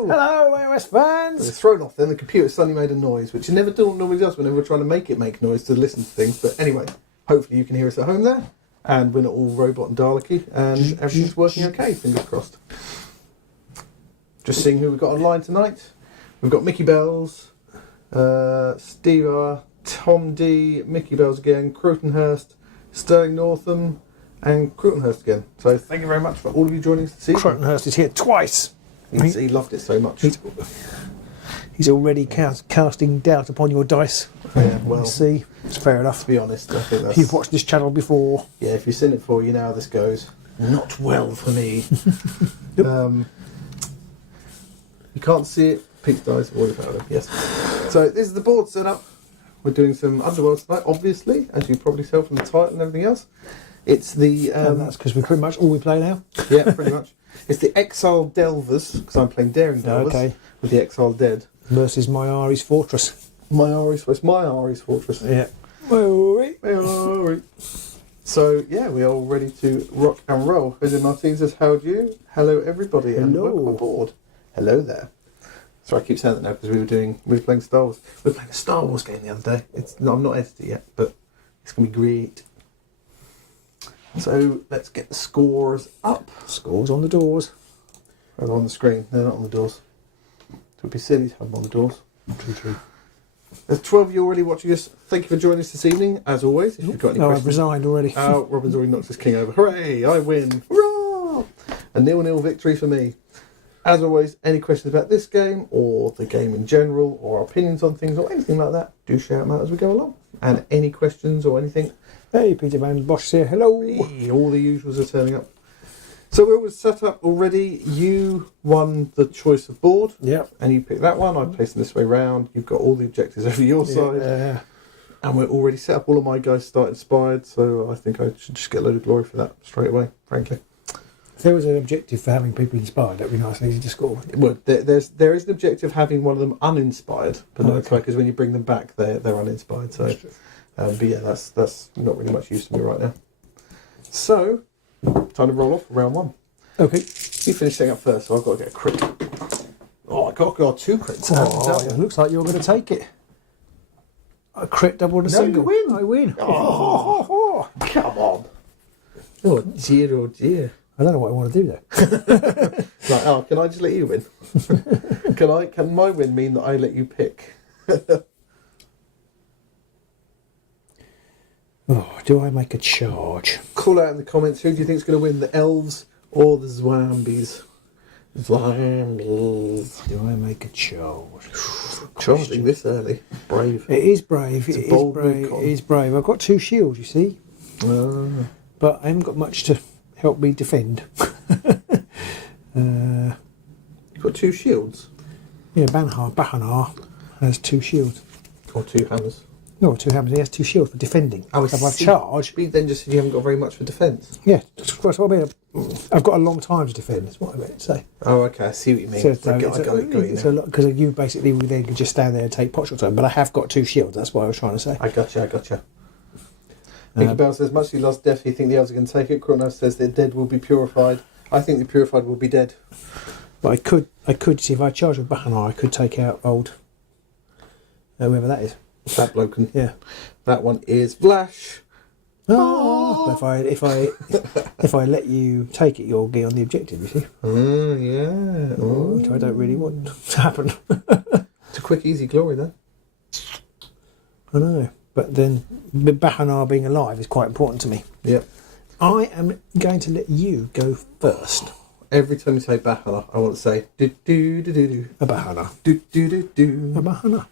Hello! Hello, AOS fans! It's thrown off then, the computer suddenly made a noise, which it never normally does whenever we're trying to make it make noise to listen to things. But anyway, hopefully you can hear us at home there, and we're not all robot and Dalek-y, and everything's working okay, fingers crossed. Just seeing who we've got online tonight. We've got Mickey Bells, Steve R, Tom D, Mickey Bells again, Crotonhurst, Sterling Northam, and Crotonhurst again. So thank you very much for all of you joining us this evening. Crotonhurst is here twice. He loved it so much. He's already casting doubt upon your dice. Yeah, well, see, it's fair enough. To be honest, I think that's... You've watched this channel before. Yeah, if you've seen it before, you know how this goes. Not well for me. Yep. You can't see it. Pete's dice, all about it, yes. So this is the board set up. We're doing some Underworlds tonight, obviously, as you probably tell from the title and everything else. It's the... that's because we're pretty much all we play now. Yeah, pretty much. It's the Exiled Delvers, because I'm playing Daring Delvers with the Exiled Dead. Versus Myari's Fortress. It's Myari's Fortress. Yeah. Myari. So, yeah, we are all ready to rock and roll. Jose Martin says, how do you? Hello, everybody, and welcome aboard. Hello there. So I keep saying that now because we were playing Star Wars. We were playing a Star Wars game the other day. I've not edited it yet, but it's going to be great. So let's get the scores up. Scores on the doors. They're on the screen. They're not on the doors. It would be silly to have them on the doors. True. There's 12 of you already watching us. Thank you for joining us this evening, as always. If you've got any questions. I've resigned already. Oh, Robin's already knocked his king over. Hooray! I win. Hurrah! A 0-0 victory for me. As always, any questions about this game or the game in general or opinions on things or anything like that, do shout them out as we go along. And any questions or anything. Hey, Peter Van Bosch here. Hello. Hey, all the usuals are turning up. So we're all set up already. You won the choice of board. Yep. And you picked that one. I placed them this way round. You've got all the objectives over your side. Yeah. And we're already set up. All of my guys start inspired. So I think I should just get a load of glory for that straight away, frankly. If there was an objective for having people inspired, that would be nice and easy to score. Well, there is an objective having one of them uninspired, but not because when you bring them back, they're uninspired. So, but yeah, that's not really much use to me right now. So, time to roll off round one. Okay. You finish setting up first, so I've got to get a crit. Oh, I got 2 crits. It looks like you're going to take it. A crit double the single. You win. I win. Oh, come on. Oh dear, oh dear. I don't know what I want to do there. Like, can I just let you win? Can my win mean that I let you pick? Do I make a charge? Call out in the comments, who do you think is going to win, the elves or the zombies? Zombies. Do I make a charge? Charging this early. Brave. It is brave. It's a bold move, It is brave. I've got 2 shields, you see. But I haven't got much to help me defend. You've got 2 shields? Yeah, Bahanar has 2 shields. Or 2 hammers? No, 2 hammers. He has 2 shields for defending. Oh, so if I charge... But you then just said you haven't got very much for defence. Yeah, that's what I mean. I've got a long time to defend, that's what I meant to say. Oh, okay, I see what you mean. So, I got it. Because you basically then could just stand there and take pot shots on, but I have got 2 shields, that's what I was trying to say. I gotcha. Mickey Bell says, much as he lost death, you think the elves are going to take it. Kronos says the dead will be purified. I think the purified will be dead. But I could see if I charge with Bahanar, I could take out old whoever that is. That bloke. Yeah. That one is Vlash. But if I let you take it, you'll get on the objective, you see. Yeah. Which I don't really want to happen. It's a quick, easy glory, then. I know. But then Bahanar being alive is quite important to me. Yep. I am going to let you go first. Every time you say Bahanar, I want to say do-do-do-do-do. A Bahanar. Do-do-do-do. A Bahanar.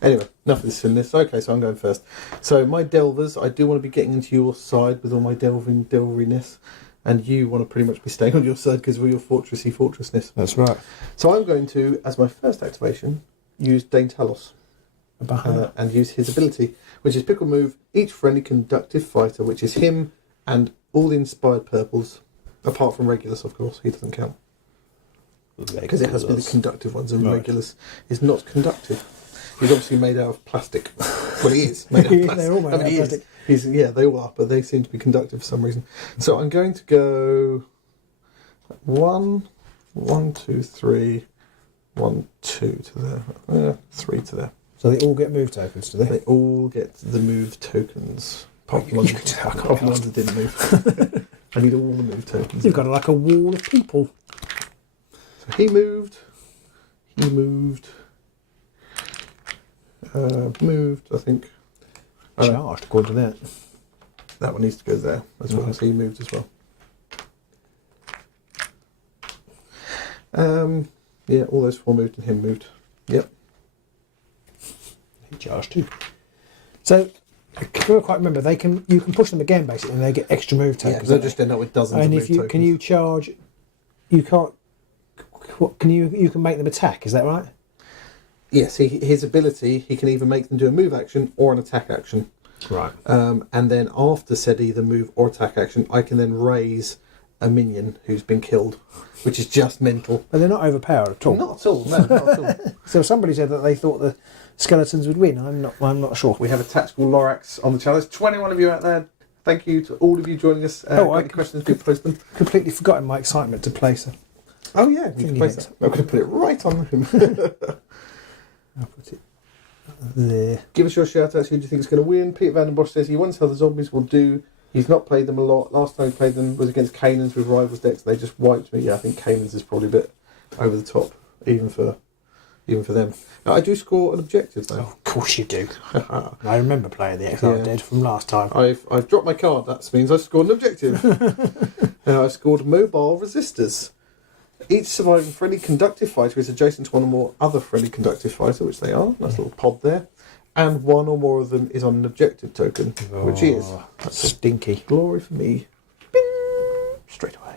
Anyway, enough of this in this. Okay, so I'm going first. So my delvers, I do want to be getting into your side with all my delveriness, and you want to pretty much be staying on your side because we're your fortressness. That's right. So I'm going to, as my first activation, use Dane Talos. And use his ability, which is pickle move each friendly conductive fighter, which is him and all the inspired purples, apart from Regulus, of course. He doesn't count. Because it has to be the conductive ones, and Regulus is not conductive. He's obviously made out of plastic. Well, he is made out of plastic. They're all made out of plastic. They all are, but they seem to be conductive for some reason. So I'm going to go 1, 1, 2, 3. 1, 2 to there. 3 to there. So they all get move tokens, do they? They all get the move tokens. Apart from You the could do that, apart from the ones that didn't move. I need all the move tokens. You've got like a wall of people. So he moved. He moved. Moved, I think. Charged, according to that. That one needs to go there as well. So he moved as well. Yeah, all those 4 moved and him moved. Yep. He charged too. So I can't quite remember. You can push them again basically, and they get extra move Yeah, tokens. they'll just end up with dozens and of if move you tokens. can you charge, you can't. What can you can make them attack? Is that right? Yes, his ability, he can either make them do a move action or an attack action. Right. And then after said either move or attack action, I can then raise a minion who's been killed, which is just mental. But they're not overpowered at all. Not at all, no, not at all. So somebody said that they thought the skeletons would win. I'm not sure. We have a tactical Lorax on the channel. There's 21 of you out there. Thank you to all of you joining us. I any questions, do post them. completely forgotten my excitement to place them. Oh yeah, you can place it. I'm going to put it right on him. I'll put it there. Give us your shout outs. Who do you think is going to win? Peter Van den Bosch says he wants how the zombies will do. He's not played them a lot. Last time he played them was against Canaans with Rivals decks. They just wiped me. Yeah, I think Canaans is probably a bit over the top, even for them. Now, I do score an objective though. Oh, of course you do. I remember playing the Exiled Dead from last time. I've dropped my card. That means I scored an objective. I scored mobile resistors. Each surviving friendly conductive fighter is adjacent to one or more other friendly conductive fighter, which they are. Nice little pod there. And one or more of them is on an objective token, which is That's stinky. glory for me. Bing! Straight away.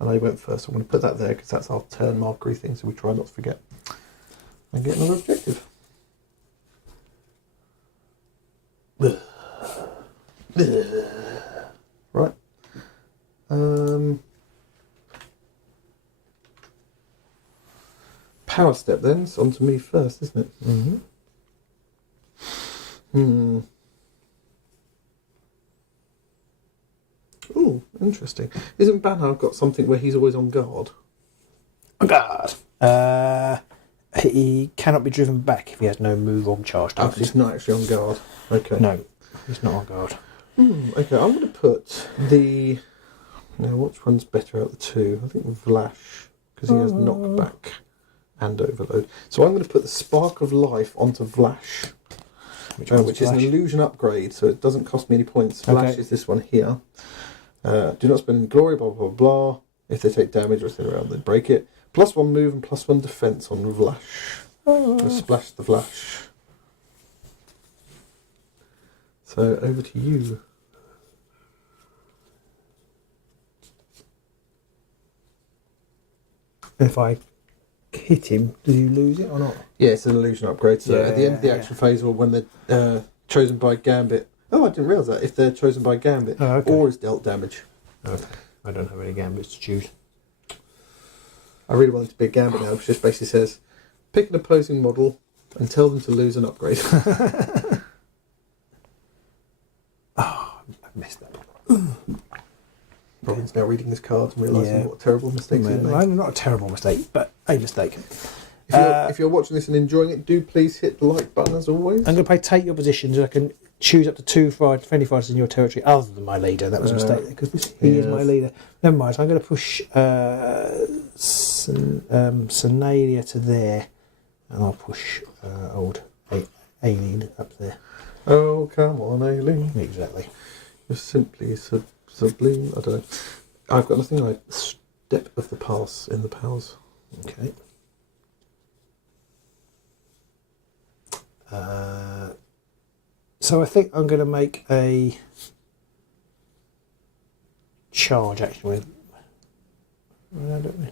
And I went first. I'm going to put that there because that's our turn markery thing, so we try not to forget. And get another objective. Right. Power step then. It's on to me first, isn't it? Mm-hmm. Oh, interesting. Isn't Banhar got something where he's always on guard? On guard. He cannot be driven back if he has no move or charge Oh, tokens. he's not actually on guard. Okay. No, he's not on guard. Okay, I'm going to put the... Now, which one's better out of the two? I think Vlash, because he has knockback and overload. So I'm going to put the Spark of Life onto Vlash, which is an illusion upgrade, so it doesn't cost me any points. Vlash is this one here. Do not spend any glory, blah, blah, blah. If they take damage or if they're around, they break it. +1 move and +1 defense on Vlash. Splash the Vlash. So over to you. If I hit him, do you lose it or not? Yeah, it's an illusion upgrade. So at the end of the action phase, or when they're chosen by Gambit. Oh, I didn't realise that. If they're chosen by Gambit, or is dealt damage. Okay. I don't have any gambits to choose. I really want it to be a Gambit now, which just basically says, pick an opposing model and tell them to lose an upgrade. I missed that. Robin's now reading his cards and realising what terrible mistakes he's made. Not a terrible mistake, but a mistake. If you're watching this and enjoying it, do please hit the like button as always. I'm going to play take your positions. I can choose up to 2 friendly fighters in your territory other than my leader. That was a mistake because he is my leader. Never mind. So I'm going to push Senalia to there, and I'll push old Aileen up there. Oh, come on, Aileen. Exactly. You're simply sublime. I don't know. I've got nothing like Step of the Pass in the powers. Okay. So I think I'm going to make a charge action with.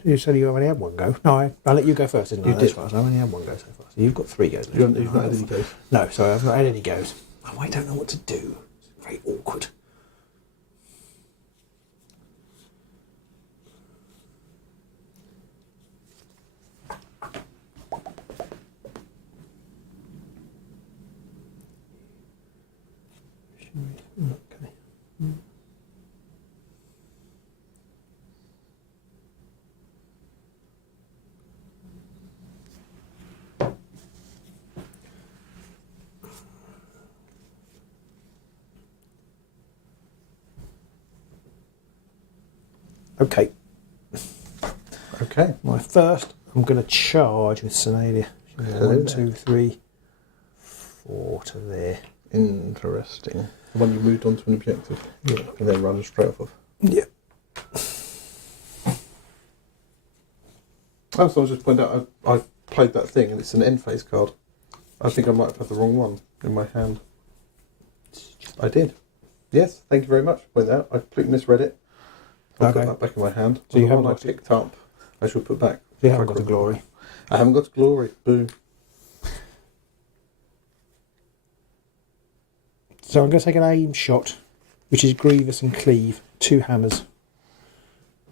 You said you only had one go. No, I let you go first, didn't I? You did. I only had one go so far. So you've got 3 goes. You've not had any goes. No, sorry, I've not had any goes. Oh, I don't know what to do. It's very awkward. Okay. Okay. Okay. My first, I'm going to charge with Senalia. Hello 1, there. 2, 3, 4 to there. Interesting. The one you moved on to an objective. Yeah. And then run straight off of. Yeah. Oh, so I was just pointing out I played that thing and it's an end phase card. I think I might have had the wrong one in my hand. I did. Yes, thank you very much for pointing that out. I completely misread it. I'll put that back in my hand. So you the haven't one I got it? picked up, I shall put back. You haven't got the glory. I haven't got glory. Boo. So I'm going to take an aim shot, which is Grievous and Cleave, 2 hammers.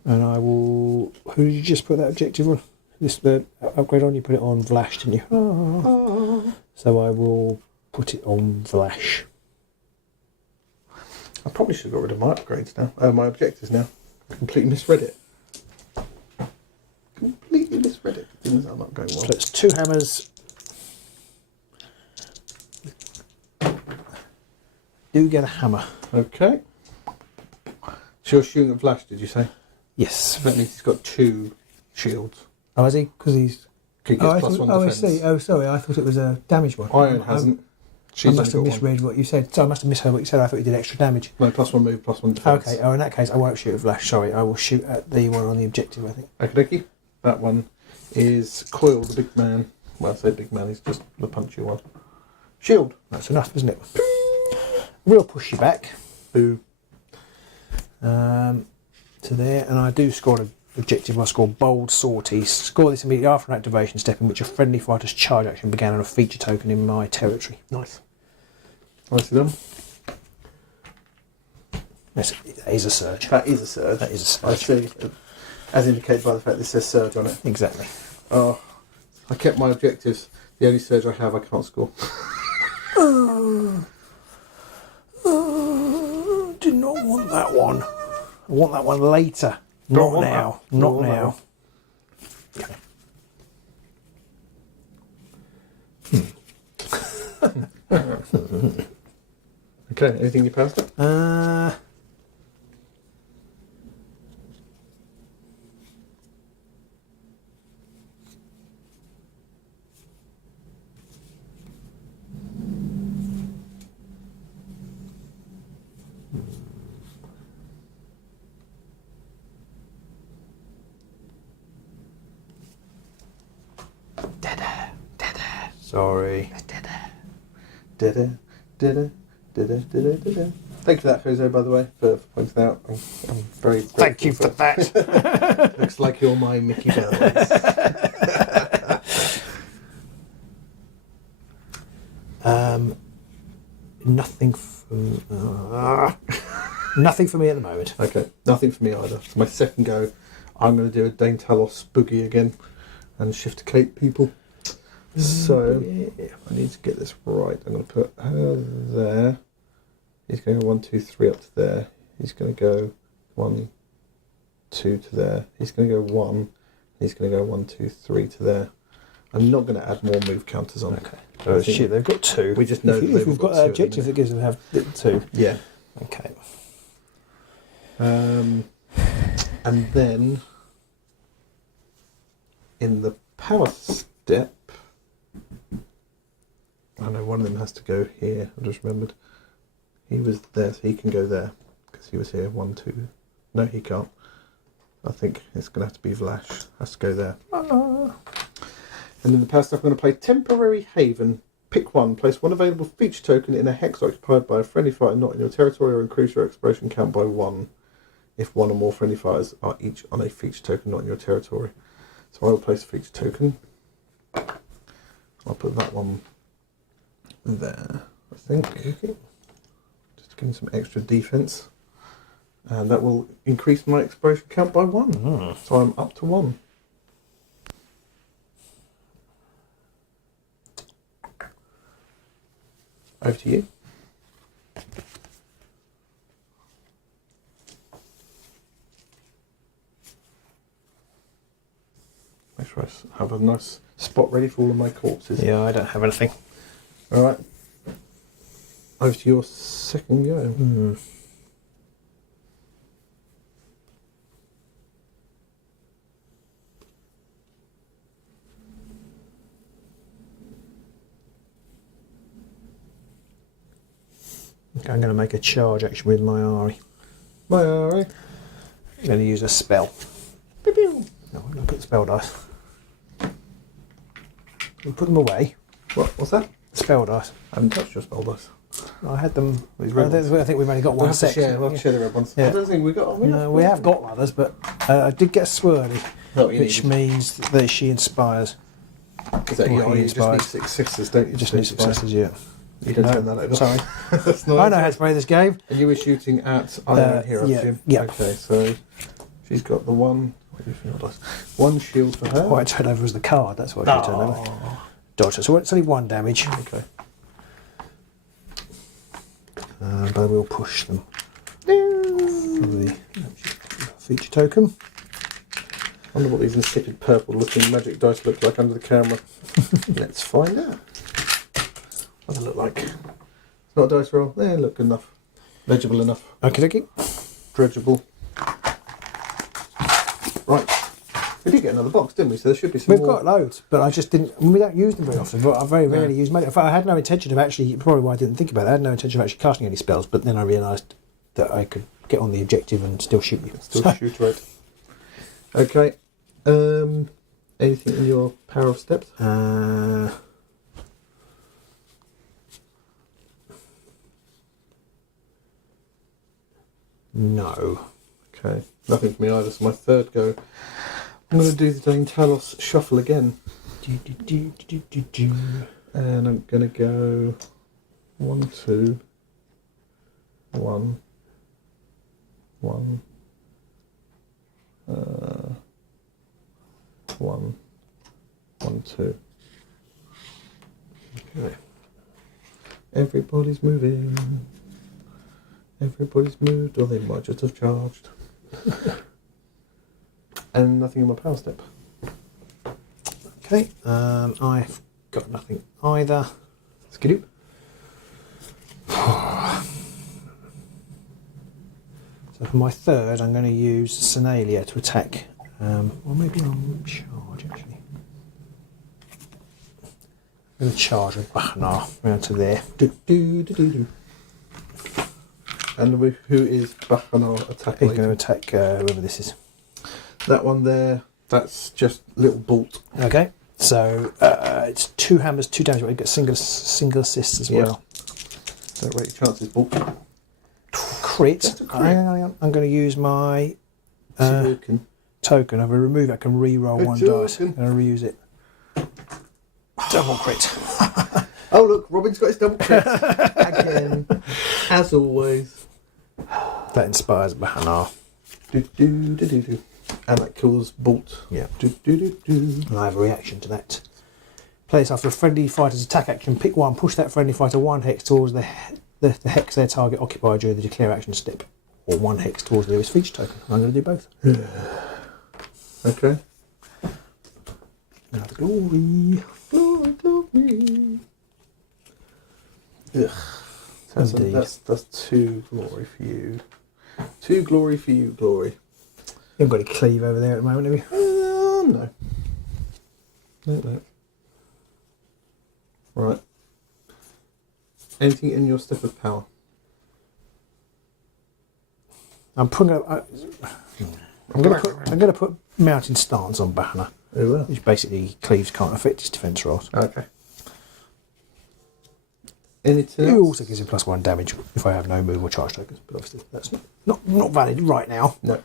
And I will... Who did you just put that objective on? This the upgrade on? You put it on Vlash, didn't you? Oh. So I will put it on Vlash. I probably should have got rid of my upgrades now. My objectives now. I completely misread it. Completely misread it. Things are not going well. So it's 2 hammers. Do get a hammer. Okay. So you're shooting at Flash, did you say? Yes. That means he's got 2 shields. Oh, is he? Because he's... He gets plus 1 I defence. see. Oh, sorry. I thought it was a damage one. Iron hasn't. I must have misread what you said. So I must have misheard what you said. I thought you did extra damage. No, plus 1 move, plus 1 defence. Okay. Oh, in that case, I won't shoot at Vlash. Sorry. I will shoot at the one on the objective, I think. Okie dokie. That one is Coil, the big man. Well, I say big man, he's just the punchy one. Shield. That's enough, isn't it? We'll push you back. Boo. To there, and I do score an objective. I score Bold Sortie. Score this immediately after an activation step in which a friendly fighter's charge action began on a feature token in my territory. Nice. Nicely done. Yes, that is a surge. That is a surge. That is a surge. I see. As indicated by the fact this says surge on it. Exactly. Oh, I kept my objectives. The only surge I have, I can't score. Did not want that one. I want that one later. Not now. Not now. Okay, anything you passed it? Sorry. Thank you for that, Jose, by the way, for pointing that out. I'm very grateful. Thank you for that. Looks like you're my Mickey Bells. Nothing from... nothing for me at the moment. Okay, nothing for me either. For my second go, I'm going to do a Dane Talos boogie again and shift to Cape people. So, I need to get this right. I'm going to put her there. He's going to go 1, 2, 3 up to there. He's going to go 1, 2 to there. He's going to go 1. He's going to go 1, 2, 3 to there. I'm not going to add more move counters on. Okay. Oh shit, they've got 2. We just know if we've got that objective that gives them have 2. Yeah. Okay. And then in the power step, I know one of them has to go here. I just remembered. He was there, so he can go there because he was here. 1, 2. No, he can't. I think it's going to have to be Vlash. Has to go there. And then the power step, I'm going to play Temporary Haven. Pick 1. Place 1 available feature token in a hex occupied by a friendly fighter not in your territory, or increase your exploration count by 1 if 1 or more friendly fighters are each on a feature token not in your territory. So I will place a feature token. I'll put that one there, I think. Okay. Just give him some extra defense. And that will increase my exploration count by 1. So I'm up to 1. Over to you. Make sure I have a nice spot ready for all of my corpses. Yeah, I don't have anything. Alright. Over to your second go. I'm going to make a charge action with Myari. Myari. I'm going to use a spell. Pew pew. No, I'm going to put the spell dice. We'll put them away. What's that? Spell dice. I haven't touched your spell dice. I had them. I These red ones. think we've only got We'll one have to section. share, share the red ones. Yeah. I don't think we got. No, we have got others, but I did get a swirly, Not what you which needed. means that she inspires. Is that what you he just inspired. need 6 sisters, don't you? You just to need inspire? successes, yeah. You don't No, turn that over. sorry. That's not I know how to play this game. And you were shooting at Iron here, I yeah, presume? yeah. Okay, so she's got the one. What do you think of this? One shield for her. What I turned over was the card, that's what I turned over. Oh. Dodge. So it's only 1 damage, Okay. but we'll push them. For the feature token. I wonder what these insipid purple looking magic dice look like under the camera. Let's find out. What do they look like? It's not a dice roll. They look good enough. Legible enough. Okay, okay. Dredgeable. Right. We did get another box, didn't we? So there should be some We've more. got loads, but I just didn't. We don't use them very often. But I very rarely use magic. In fact, I had no intention of actually. Probably why I didn't think about it. I had no intention of actually casting any spells. But then I realised that I could get on the objective and still shoot you. Still shoot red. Okay. Anything in your power of steps? No. Okay. Nothing for me either. So my third go. I'm going to do the Daintalos shuffle again. And I'm going to go 1, 2, 1, 1, 1, 1, 2. Okay. Everybody's moving. Everybody's moved, or they might just have charged. And nothing in my power step. Okay. I've got nothing either. Skidoo. So for my third, I'm going to use Senalia to attack. Or maybe I'll charge actually. I'm going to charge with Bachnar round to there. And who is Bacchanal attacking? He's going to attack whoever this is. That one there, that's just little bolt. Okay. So it's 2 hammers, 2 damage. You get single assists as well. Don't rate your chances, bolt. Crit. That's a crit. Hang on. I'm going to use my Token. token. I'm going to remove it. I can re-roll Good 1 token. dice. I'm going to reuse it. Double crit. Oh look, Robin's got his double crit again, as always. That inspires Bachnar. And that kills bolt. Yeah. And And I have a reaction to that. Play this after a friendly fighter's attack action. Pick one, push that friendly fighter 1 hex towards the hex their target occupied during the declare action step, or 1 hex towards the nearest feature token. I'm going to do both. Okay. Now the glory. Glory. Ugh. Indeed. That's 2 glory for you. 2 glory for you, glory. You haven't got any cleave over there at the moment, have you? No. No. Right. Anything in your step of power? I'm going to put mountain stance on Bachnar, Oh, well. which basically cleaves can't affect his defense rolls. Okay. Anything It else? also gives him +1 damage if I have no move or charge tokens, but obviously that's not valid right now. No.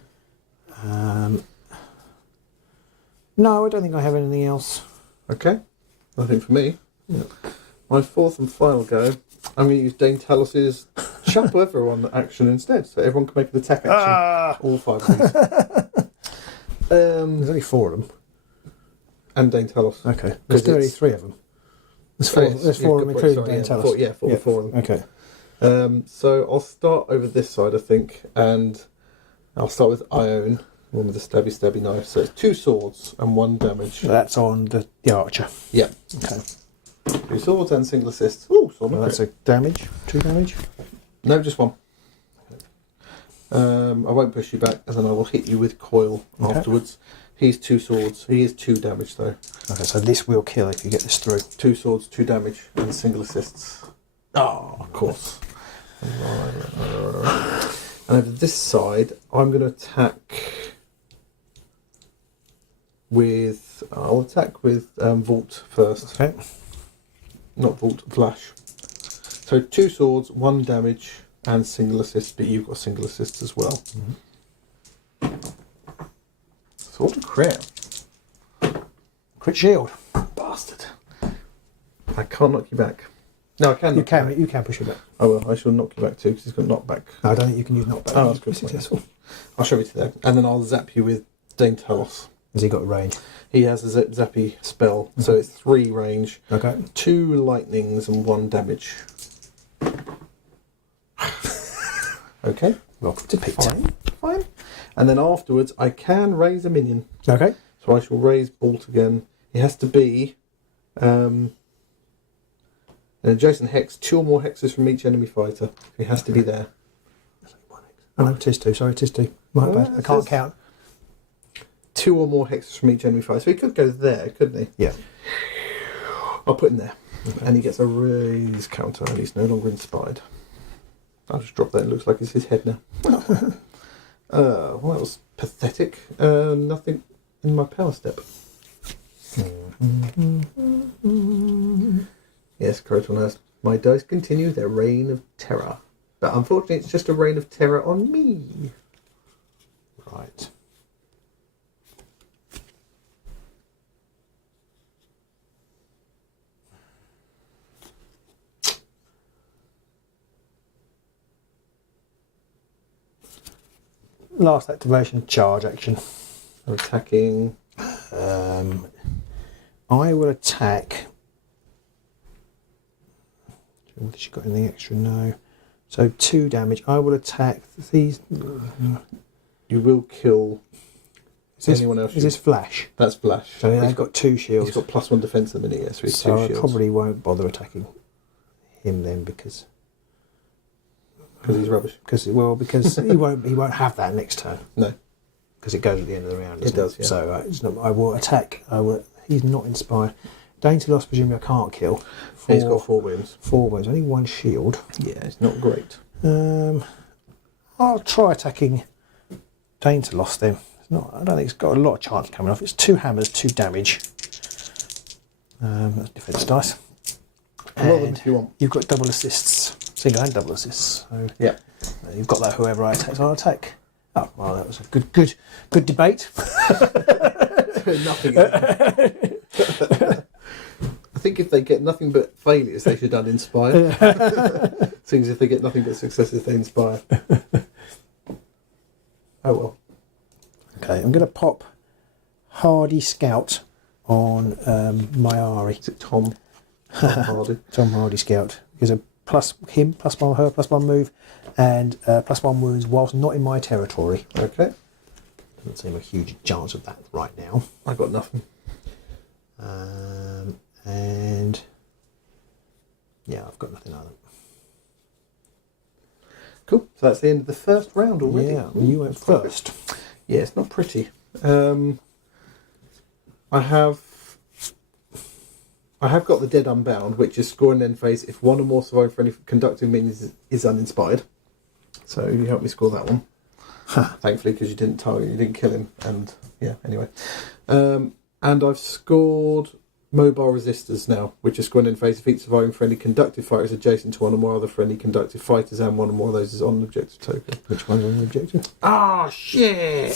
No, I don't think I have anything else. Okay. Nothing for me. My 4th and final go, I'm going to use Daintalos's Shackle Everyone action instead, so everyone can make an attack action. All 5 of these. There's only 4 of them. And Daintalos. Okay. There's only 3 of them. There's 4 of them, including Daintalos. 4 of them. Okay. So I'll start over this side, I think, and I'll start with Ione, one with the stabby knife. So it's 2 swords and 1 damage. That's on the archer. Yeah. Okay. 2 swords and single assists. Ooh, sword Well, that's crit. a damage. 2 damage. No, just 1. I won't push you back, and then I will hit you with coil afterwards. He's 2 swords. He is 2 damage though. Okay, so this will kill if you get this through. 2 swords, 2 damage, and single assists. Oh, of course. And over this side, I'm going to attack with... I'll attack with Vault first. Okay. Not Vault, Flash. So 2 swords, 1 damage, and single assist, but you've got single assists as well. Sword of crit. Crit shield. Bastard. I can't knock you back. No, I can. You can push it back. Oh well, I shall knock you back too because he's got knockback. No, I don't think you can use knockback. Oh, that's good. Successful. I'll show you to there, and then I'll zap you with Daintalos. Has he got a range? He has a zappy spell, so it's 3 range, Okay. 2 lightnings, and 1 damage. Okay. Welcome to Pete. Fine. And then afterwards, I can raise a minion. Okay. So I shall raise Bolt again. It has to be an adjacent hex, 2 or more hexes from each enemy fighter. It has to be there. Oh no, it is 2. Sorry, it is 2. My bad. I can't count. 2 or more hexes from each enemy fighter. So he could go there, couldn't he? Yeah. I'll put him there. Okay. And he gets a raise counter and he's no longer inspired. I'll just drop that. It looks like it's his head now. Well, that was pathetic. Nothing in my power step. Yes, Croton has. My dice continue their reign of terror. But unfortunately, it's just a reign of terror on me. Right. Last activation, charge action. I'm attacking. I will attack. Has she got anything extra? No. So 2 damage. I will attack these. You will kill anyone else. Is this flash? That's Flash. So they've got 2 shields. He's got +1 defense at the minute, yes. So, he's 2 I shields. probably won't bother attacking him then because he's rubbish. because he won't have that next turn. No. Because it goes at the end of the round. It does, yeah. So it's not, I will attack. He's not inspired. Daintalos, presumably I can't kill. He's got 4 wounds. 4 wounds. Only 1 shield. Yeah, it's not great. I'll try attacking Daintalos then. I don't think it's got a lot of chance of coming off. It's 2 hammers, 2 damage. That's defense dice. Roll them if you want. You've got double assists. Single and double assists. So Yeah. you've got that whoever I attack. So I'll attack. Oh, well, that was a good debate. Nothing. I think if they get nothing but failures, they should uninspire. Seems if they get nothing but successes, they inspire. Oh well. Okay, I'm going to pop Hardy Scout on Myari. Is it Tom Hardy? Tom Hardy Scout. Because a +1 her, +1 move, and +1 wounds whilst not in my territory. Okay. Doesn't seem a huge chance of that right now. I got nothing. And yeah, I've got nothing either. Cool. So that's the end of the first round already. Yeah, you went first. Yeah, it's not pretty. I have got the Dead Unbound, which is score and end phase if 1 or more surviving friendly conductive minions is uninspired. So you helped me score that one. Thankfully, because you didn't kill him. And yeah, anyway. And I've scored Mobile Resistors now, which is score and end phase if each surviving friendly conductive fighter is adjacent to 1 or more other friendly conductive fighters, and 1 or more of those is on an objective token. Which one's on the objective? Ah, shit!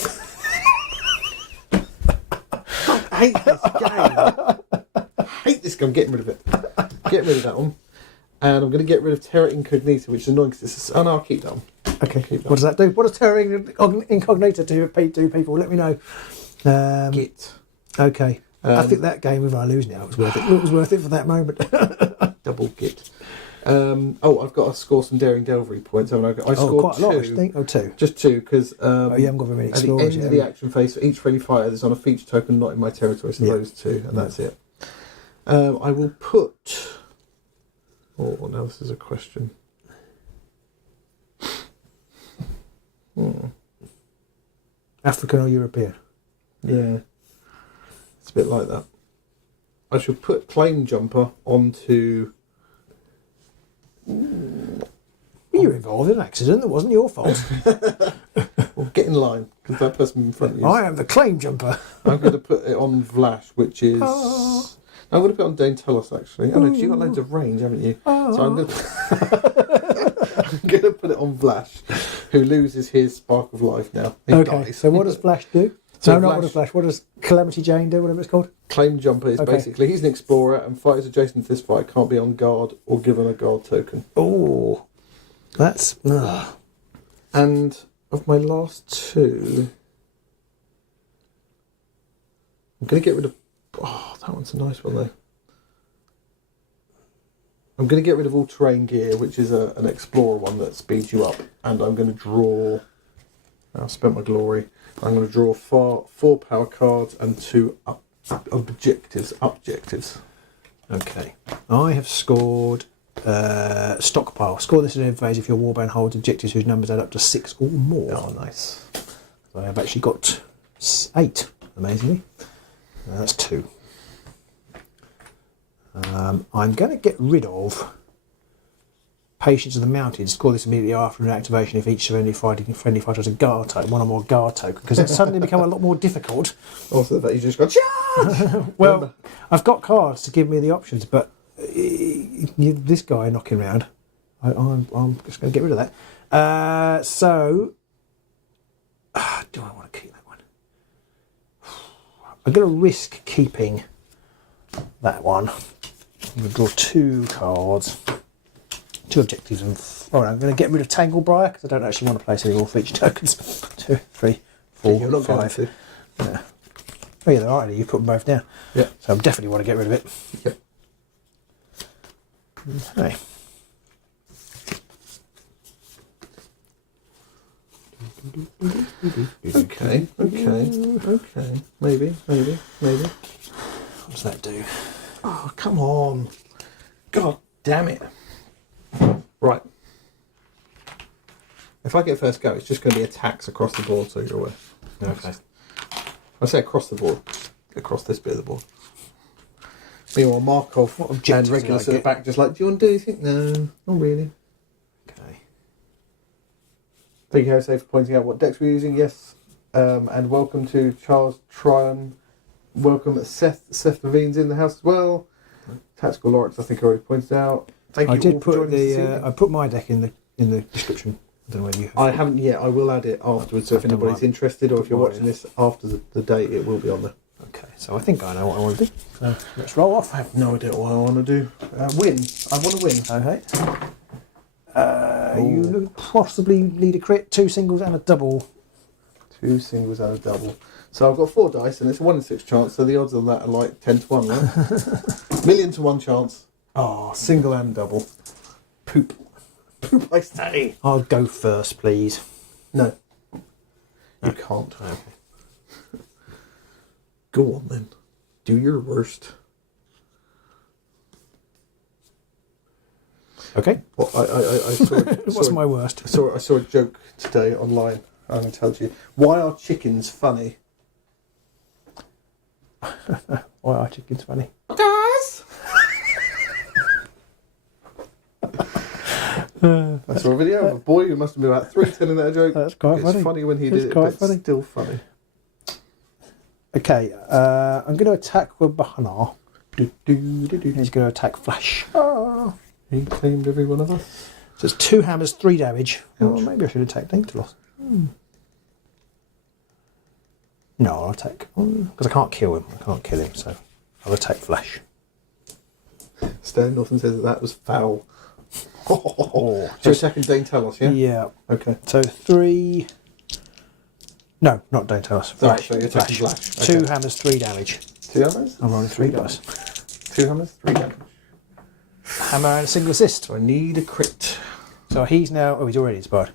I hate this game. I hate this game. I'm getting rid of it. Get rid of that one. And I'm going to get rid of Terra Incognita, which is annoying because it's... Oh, no, I'll keep that one. Okay. What does that do? What does Terra Incognita do people? Let me know. Git. Okay. I think that game, if I lose now, it was worth it. It was worth it for that moment. Double Git. I've got to score some Daring Delvery points. I scored quite a lot, I think. 2. Just 2, because you haven't got very many at the explorers end yet. of the action phase, for each friendly fighter, there's on a feature token not in my territory, so Yeah. those 2, and that's it. I will put... Oh, now this is a question. African or European? Yeah. It's a bit like that. I shall put Claim Jumper onto... You're involved in an accident that wasn't your fault. Well, get in line, because that person in front of you. I am the claim jumper. I'm going to put it on Vlash, which is... I'm going to put it on Dane Telos, actually. Oh, no, because you've got loads of range, haven't you? So I'm going to put it on Vlash, who loses his spark of life now. He dies. So what does Flash do? So not what does Flash. What does Calamity Jane do, whatever it's called? Claim Jumper is basically, he's an explorer, and fighters adjacent to this fight can't be on guard or given a guard token. Oh, that's... And of my last two... I'm going to get rid of... Oh, that one's a nice one, though. I'm going to get rid of all terrain gear, which is an explorer one that speeds you up. And I'm going to draw... I've spent my glory. I'm going to draw four power cards and 2 objectives. Okay. I have scored stockpile. Score this in a phase if your warband holds objectives whose numbers add up to 6 or more. Oh, nice. So I have actually got 8, amazingly. That's 2. I'm going to get rid of Patience of the Mounted. Score this immediately after an activation if each friendly fighter has a guard token, one or more guard token, because it's suddenly become a lot more difficult. Also, the fact you just got charge! Well, I've got cards to give me the options, but this guy knocking around, I'm just going to get rid of that. Do I want to keep that one? I'm going to risk keeping that one. I'm going to draw 2 cards. 2 objectives, and I'm going to get rid of Tanglebriar because I don't actually want to place any more feature tokens. 2, 3, 4, You're not 5. going to. Yeah. Oh yeah, they're alright. You put them both down. Yeah. So I definitely want to get rid of it. Yep. Okay. Okay. Maybe. What does that do? Oh, come on. God damn it. Right. If I get first go, it's just going to be attacks across the board, so you're aware. Okay. I say across the board. Across this bit of the board. Meanwhile, Markov and Regulus at the back just like, do you want to do anything? No, not really. Okay. Thank you, Jose, for pointing out what decks we're using. Yes. And welcome to Charles Tryon. Welcome Seth Levine's in the house as well. Tactical Lawrence, I think I already pointed out. Thank you. I did all for put joining us this evening. I put my deck in the description. I don't know whether you have. I haven't yet. I will add it afterwards. So if I've done anybody's mine. interested, or if you're watching this after the date, it will be on there. Okay, so I think I know what I want to do. So let's roll off. I have no idea what I want to do. Win. I want to win. Okay. You possibly need a crit, 2 singles and a double. 2 singles and a double. So I've got 4 dice, and it's a 1 in 6 chance. So the odds on that are like 10 to 1, right? 1,000,000 to 1 chance. Oh, single and double. Poop. Poop, I say. I'll go first, please. No. You can't. Okay. Go on then. Do your worst. Okay. Well, I saw. What's my worst? I saw a joke today online. I'm going to tell you. Why are chickens funny? Why are chickens funny? Guys. I saw a video of a boy who must have been about 3 telling that joke. That's quite it's funny. funny when he did it, but it's still funny. Okay, I'm going to attack with Bahana. He's going to attack Flash. Oh, he claimed every one of us. So it's 2 hammers, 3 damage. Oh, maybe I should attack Daedalus. No, I'll attack. Because I can't kill him. I can't kill him, so I'll attack Flash. Stan Norton says that was foul. Oh, So you're attacking Dane Telos, yeah? Yeah. Okay. So 3... No, not Daedalus. Flash. So you're attacking Flash. 2 hammers, 3 damage. 2 hammers? I'm rolling 3 dice. 2 hammers, 3 damage. Hammer and a single assist. So I need a crit. So he's now... Oh, he's already inspired.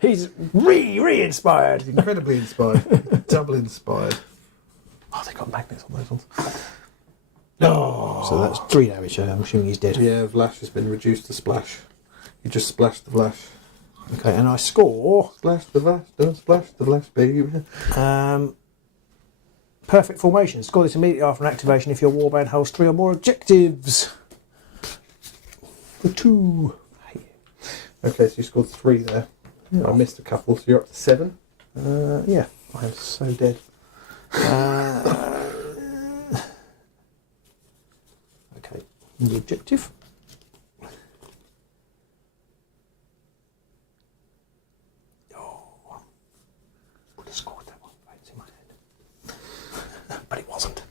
He's re-inspired. Incredibly inspired. Double inspired. Oh, they got magnets on those ones. Oh. So that's 3 damage. So I'm assuming he's dead. Yeah, Vlash has been reduced to splash. You just splashed the Vlash. Okay, and I score... Splash the Vlash, don't splash the Vlash, baby. Perfect formation. Score this immediately after an activation if your warband holds 3 or more objectives. For 2. Okay, so you scored 3 there. Yeah. I missed a couple, so you're up to 7. Yeah. I am so dead. Okay. The objective. Oh, would have scored that one. It's in my head, but it wasn't.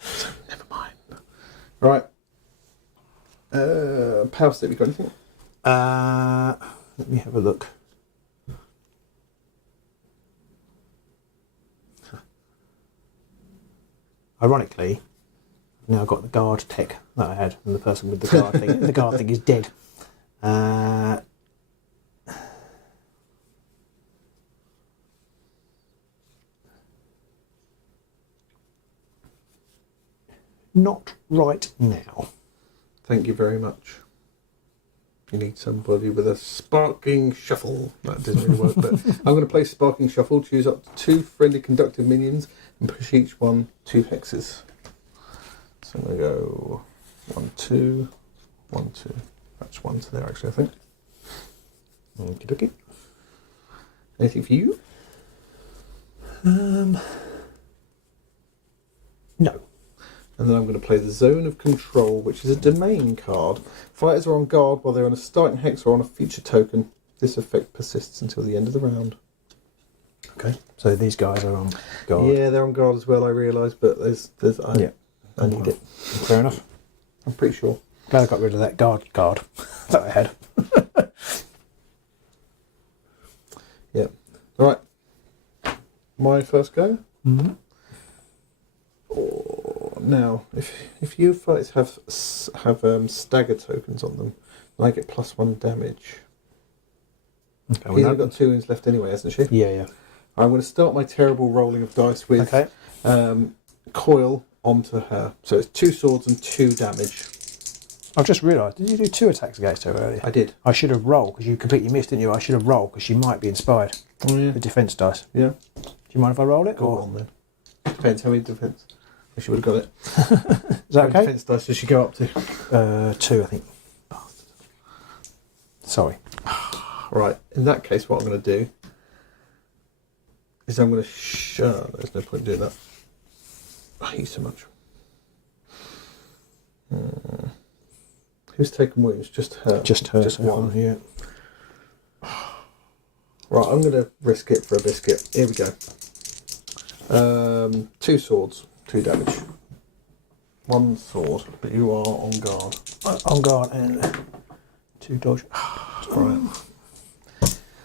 So never mind. Right. Power step. You got anything? Let me have a look. Ironically, I've now got the guard tech that I had, and the person with the guard thing. The guard thing is dead. Not right now. Thank you very much. You need somebody with a sparking shuffle. That doesn't really work, but I'm going to play sparking shuffle, choose up to 2 friendly conductive minions, and push each one 2 hexes. So I'm going to go 1, 2, 1, 2. That's 1 to there, actually, I think. Okie dokie. Anything for you? No. And then I'm going to play the Zone of Control, which is a domain card. Fighters are on guard while they're on a starting hex or on a feature token. This effect persists until the end of the round. Okay. So these guys are on guard. Yeah, they're on guard as well, I realise, but I need it. Fair enough. I'm pretty sure. Glad I got rid of that guard that I had. Yeah. All right. My first go. Mm-hmm. Now, if you fighters have stagger tokens on them, I get +1 damage. Okay, He's only got 2 wounds left anyway, hasn't she? Yeah. I'm going to start my terrible rolling of dice with coil onto her. So it's 2 swords and 2 damage. I've just realised, did you do 2 attacks against her earlier? I did. I should have rolled, because you completely missed, didn't you? I should have rolled, because she might be inspired. Oh, yeah. The defence dice. Yeah. Do you mind if I roll it? Go on then. Depends how many defence. I wish you would have got it. Is that okay? Defence dice does she go up to? 2, I think. Bastard. Sorry. Right. In that case, what I'm going to do is I'm going to there's no point doing that. I hate you so much. Who's taken wounds? Just her. Just her. Just so one. Yeah. Right, I'm going to risk it for a biscuit. Here we go. 2 swords, 2 damage. 1 sword, but you are on guard. On guard and 2 dodge. Right.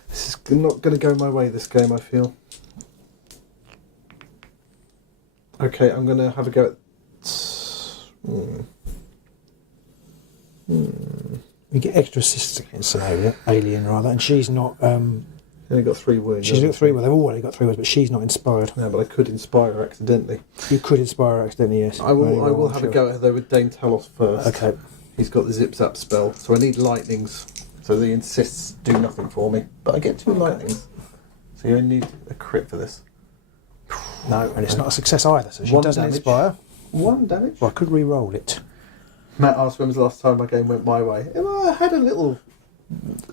This is not going to go my way, this game, I feel. Okay, I'm going to have a go at... We get extra assists against an alien rather, and she's not... only got 3 wounds. She's got 3 wounds. They've already got 3 wounds, but she's not inspired. No, but I could inspire her accidentally. You could inspire her accidentally, yes. I will have a go at her though with Dane Talos first. Okay. He's got the zip zap spell, so I need lightnings. So the insists do nothing for me, but I get 2 lightnings. So you only need a crit for this. No, and it's not a success either, so she 1 doesn't damage. inspire. 1 damage. Well, I could re-roll it. Matt asked when was the last time my game went my way. And I had a little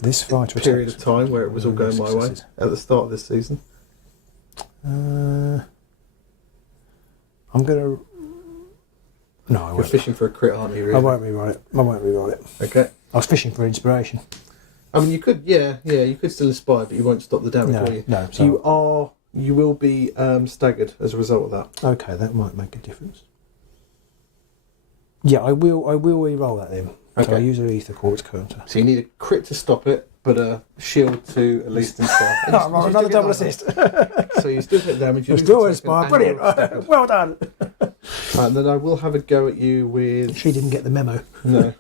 This fighter period attacks. of time where it was all going my way at the start of this season. I'm going to... No, I You're won't. fishing for a crit, aren't you? Really? I won't re-roll it. I won't re-roll it. Okay. I was fishing for inspiration. I mean, you could, you could still inspire, but you won't stop the damage, will you? No. So you will be staggered as a result of that. Okay, that might make a difference. Yeah, I will re-roll that then. Okay. So I use an ether quartz counter. So you need a crit to stop it, but a shield to at least inspire. And you Another still double get that. assist. So you still take damage. You're lose still a inspired. second, and Brilliant. you're staggered. Well done. And then I will have a go at you with... She didn't get the memo. No.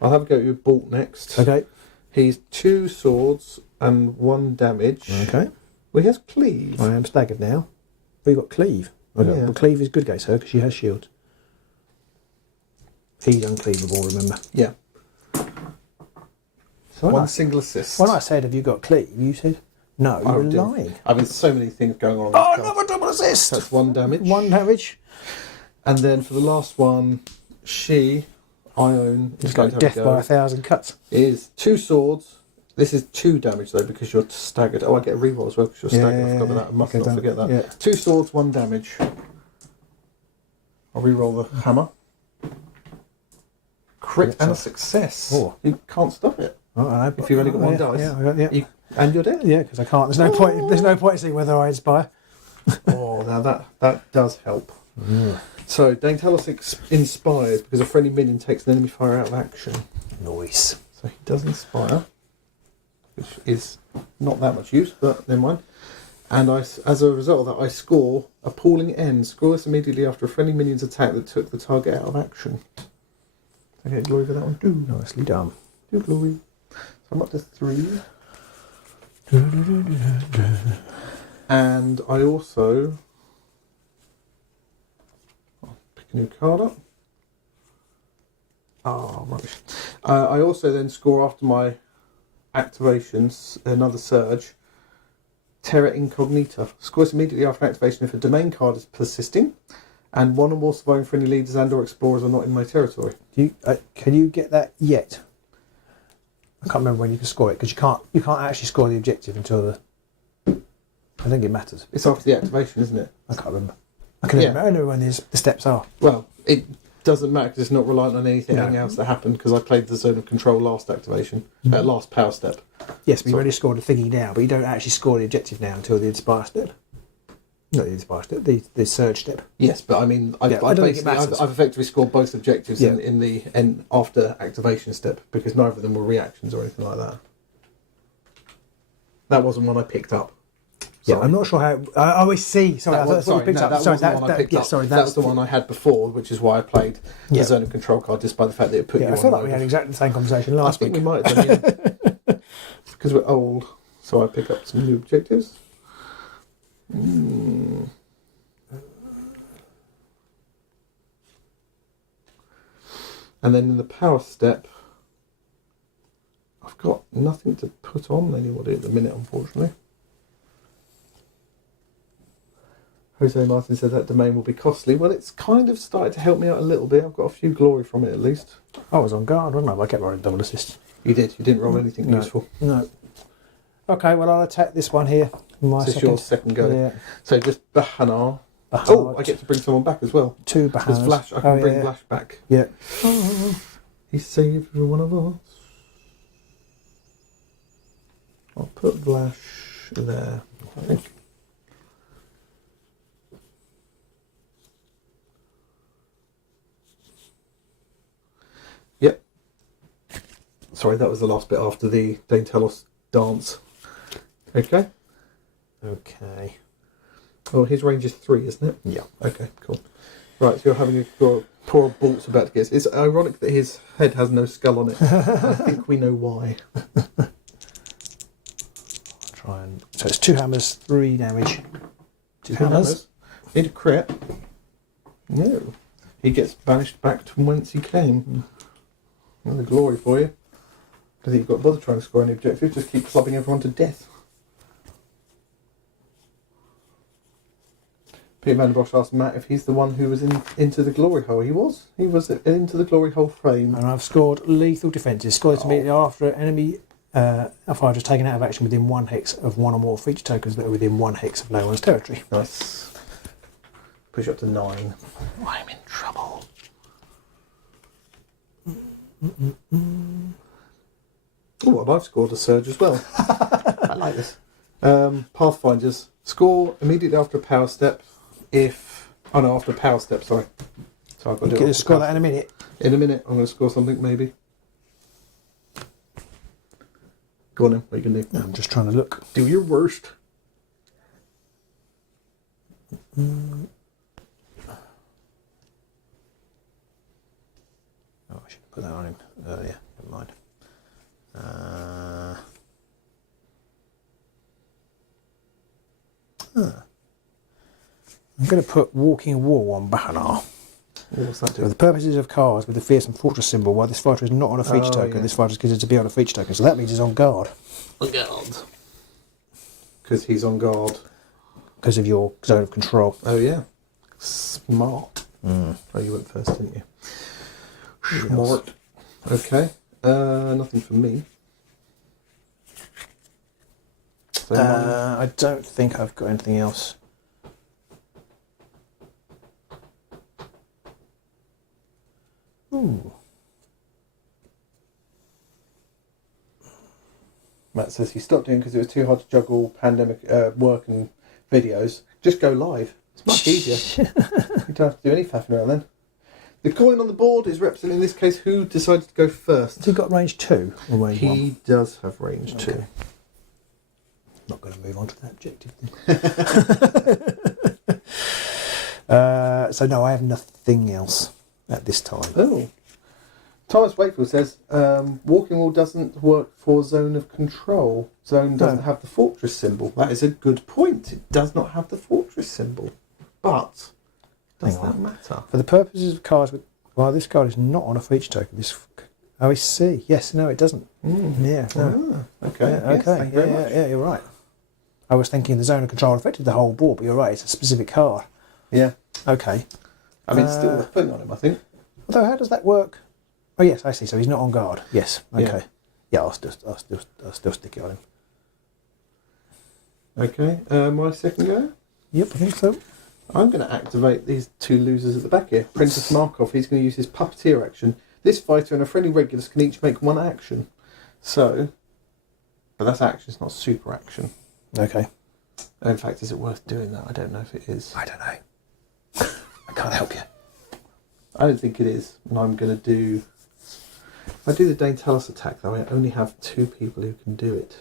I'll have a go at you with Bolt next. Okay. He's 2 swords and 1 damage. Okay. Well, he has cleave. I am staggered now. We've got cleave. Okay. Yeah. Well, cleave is good against her because she has shield. He's uncleavable, remember. Yeah. So One single assist. when I said, have you got cleave, you said, no, you I were did. lying. I've had so many things going on. Oh, this card. another double assist. That's 1 damage. 1 damage. And then for the last one, she... I own It's going like to have death a by go. 1,000 cuts. Is 2 swords. This is 2 damage though because you're staggered. Oh, I get a reroll as well because you're staggered. I forgot about that. I must Okay, not forget that. Yeah. 2 swords, 1 damage. I'll reroll the hammer. Crit and a success. Oh. You can't stop it. Oh, If you've only got 1 dice. Yeah, And you're dead. yeah, because I can't. There's no point. There's no point in seeing whether I inspire. Oh, now that does help. So, Daintalos inspired because a friendly minion takes an enemy fire out of action. Nice. So he does inspire, which is not that much use, but never mind. And as a result of that, I score Appalling End. Score this immediately after a friendly minion's attack that took the target out of action. I get glory for that one too. Nicely done. 2 glory. So I'm up to 3. And I also... I'll pick a new card up. Oh, rubbish. I also then score after my activations another surge. Terra Incognita. Scores immediately after activation if a domain card is persisting, and 1 or more surviving friendly leaders and/or explorers are not in my territory. Can you get that yet? I can't remember when you can score it because you can't actually score the objective until the. I think it matters. It's after the activation, isn't it? I can't remember. I can remember. I know when the steps are. Well, it doesn't matter because it's not reliant on anything No. else that happened because I played the zone of control last activation, last power step. Yes, but you've already scored the thingy now, but you don't actually score the objective now until the inspire step. Not the inspire step, the surge step. Yes, but I mean, I don't think it matters. I've effectively scored both objectives in the end after activation step because neither of them were reactions or anything like that. That wasn't one I picked up. Yeah, I'm not sure how. I always see. Sorry, I thought you picked up. That Sorry, wasn't the one I picked up. Sorry, that was the one I had before, which is why I played the zone of control card, despite the fact that it put you on. I feel like we had exactly the same conversation last week. I think we might have done, yeah. Because we're old, so I pick up some new objectives. And then in the power step, I've got nothing to put on anybody at the minute, unfortunately. Jose Martin said that domain will be costly. Well, it's kind of started to help me out a little bit. I've got a few glory from it at least. I was on guard, wasn't I? I kept rolling double assist. You did. You didn't roll anything useful. No. Okay, well, I'll attack this one here. This is your second go. Yeah. So just Bahanar. Oh, I get to bring someone back as well. 2 Because Bahanars. Vlash, I can bring Vlash back. Yeah. He saved one of us. I'll put Vlash there, I think. Yep. Sorry, that was the last bit after the Daintalos dance. Okay. Okay. Well, his range is 3, isn't it? Yeah. Okay, cool. Right, so you're having your poor Bolt's about to get... It's ironic that his head has no skull on it. I think we know why. I'll try and... So it's 2 hammers, 3 damage. 2 hammers. He'd crit. No. He gets banished back to whence he came. And the glory for you. I think you've got to bother trying to score any objective. Just keep clubbing everyone to death. Peter Van der Bosch asked Matt if he's the one who was into the glory hole. He was. He was into the glory hole frame. And I've scored lethal defences. Scored it immediately after an enemy fighter is taken out of action within 1 hex of 1 or more feature tokens that are within 1 hex of no one's territory. Nice. Push up to 9. I'm in trouble. Oh, and I've scored a surge as well. I like this. Pathfinders. Score immediately after a power step. After a power step, sorry. So I've got to do it. Score that in a minute. In a minute, I'm going to score something, maybe. Go on then, what are you going to do? I'm just trying to look. Do your worst. Oh, I should have put that on him earlier. Never mind. I'm going to put Walking War on Bahanar. What's that do? For the purposes of cards with the fearsome fortress symbol, while this fighter is not on a feature token, this fighter is considered to be on a feature token. So that means he's on guard. On guard. Because he's on guard. Because of your zone of control. Oh, yeah. Smart. Oh, you went first, didn't you? Smart. Okay. Nothing for me. So I don't think I've got anything else. Ooh. Matt says he stopped doing because it was too hard to juggle pandemic work and videos. Just go live. It's much easier. You don't have to do any faffing around then. The coin on the board is representing, in this case, who decided to go first. Has he got range 2 or range 1? He does have range 2. Not going to move on to that objective then. So no, I have nothing else at this time. Oh. Thomas Wakefield says, Walking Wall doesn't work for Zone of Control. Zone doesn't have the fortress symbol. That is a good point. It does not have the fortress symbol. But does that matter? For the purposes of cards with... Well, this card is not on a feature token. Oh, I see. Yes, no, it doesn't. Yeah. No. Okay. Yeah, yes, okay. thank you very much. Yeah, you're right. I was thinking the Zone of Control affected the whole board, but you're right. It's a specific card. Yeah. Okay. I mean, it's still worth putting on him, I think. Although, how does that work? Oh, yes, I see. So he's not on guard. Yes. Okay. Yeah, I'll still stick it on him. Okay. My second go. Yep, I think so. I'm going to activate these two losers at the back here. Princess Markov, he's going to use his puppeteer action. This fighter and a friendly Regulus can each make one action. So, but that's action, it's not super action. Okay. In fact, is it worth doing that? I don't know if it is. I don't know. I can't help you. I don't think it is. And I'm going to do... If I do the Daintalis attack, though, I only have 2 people who can do it.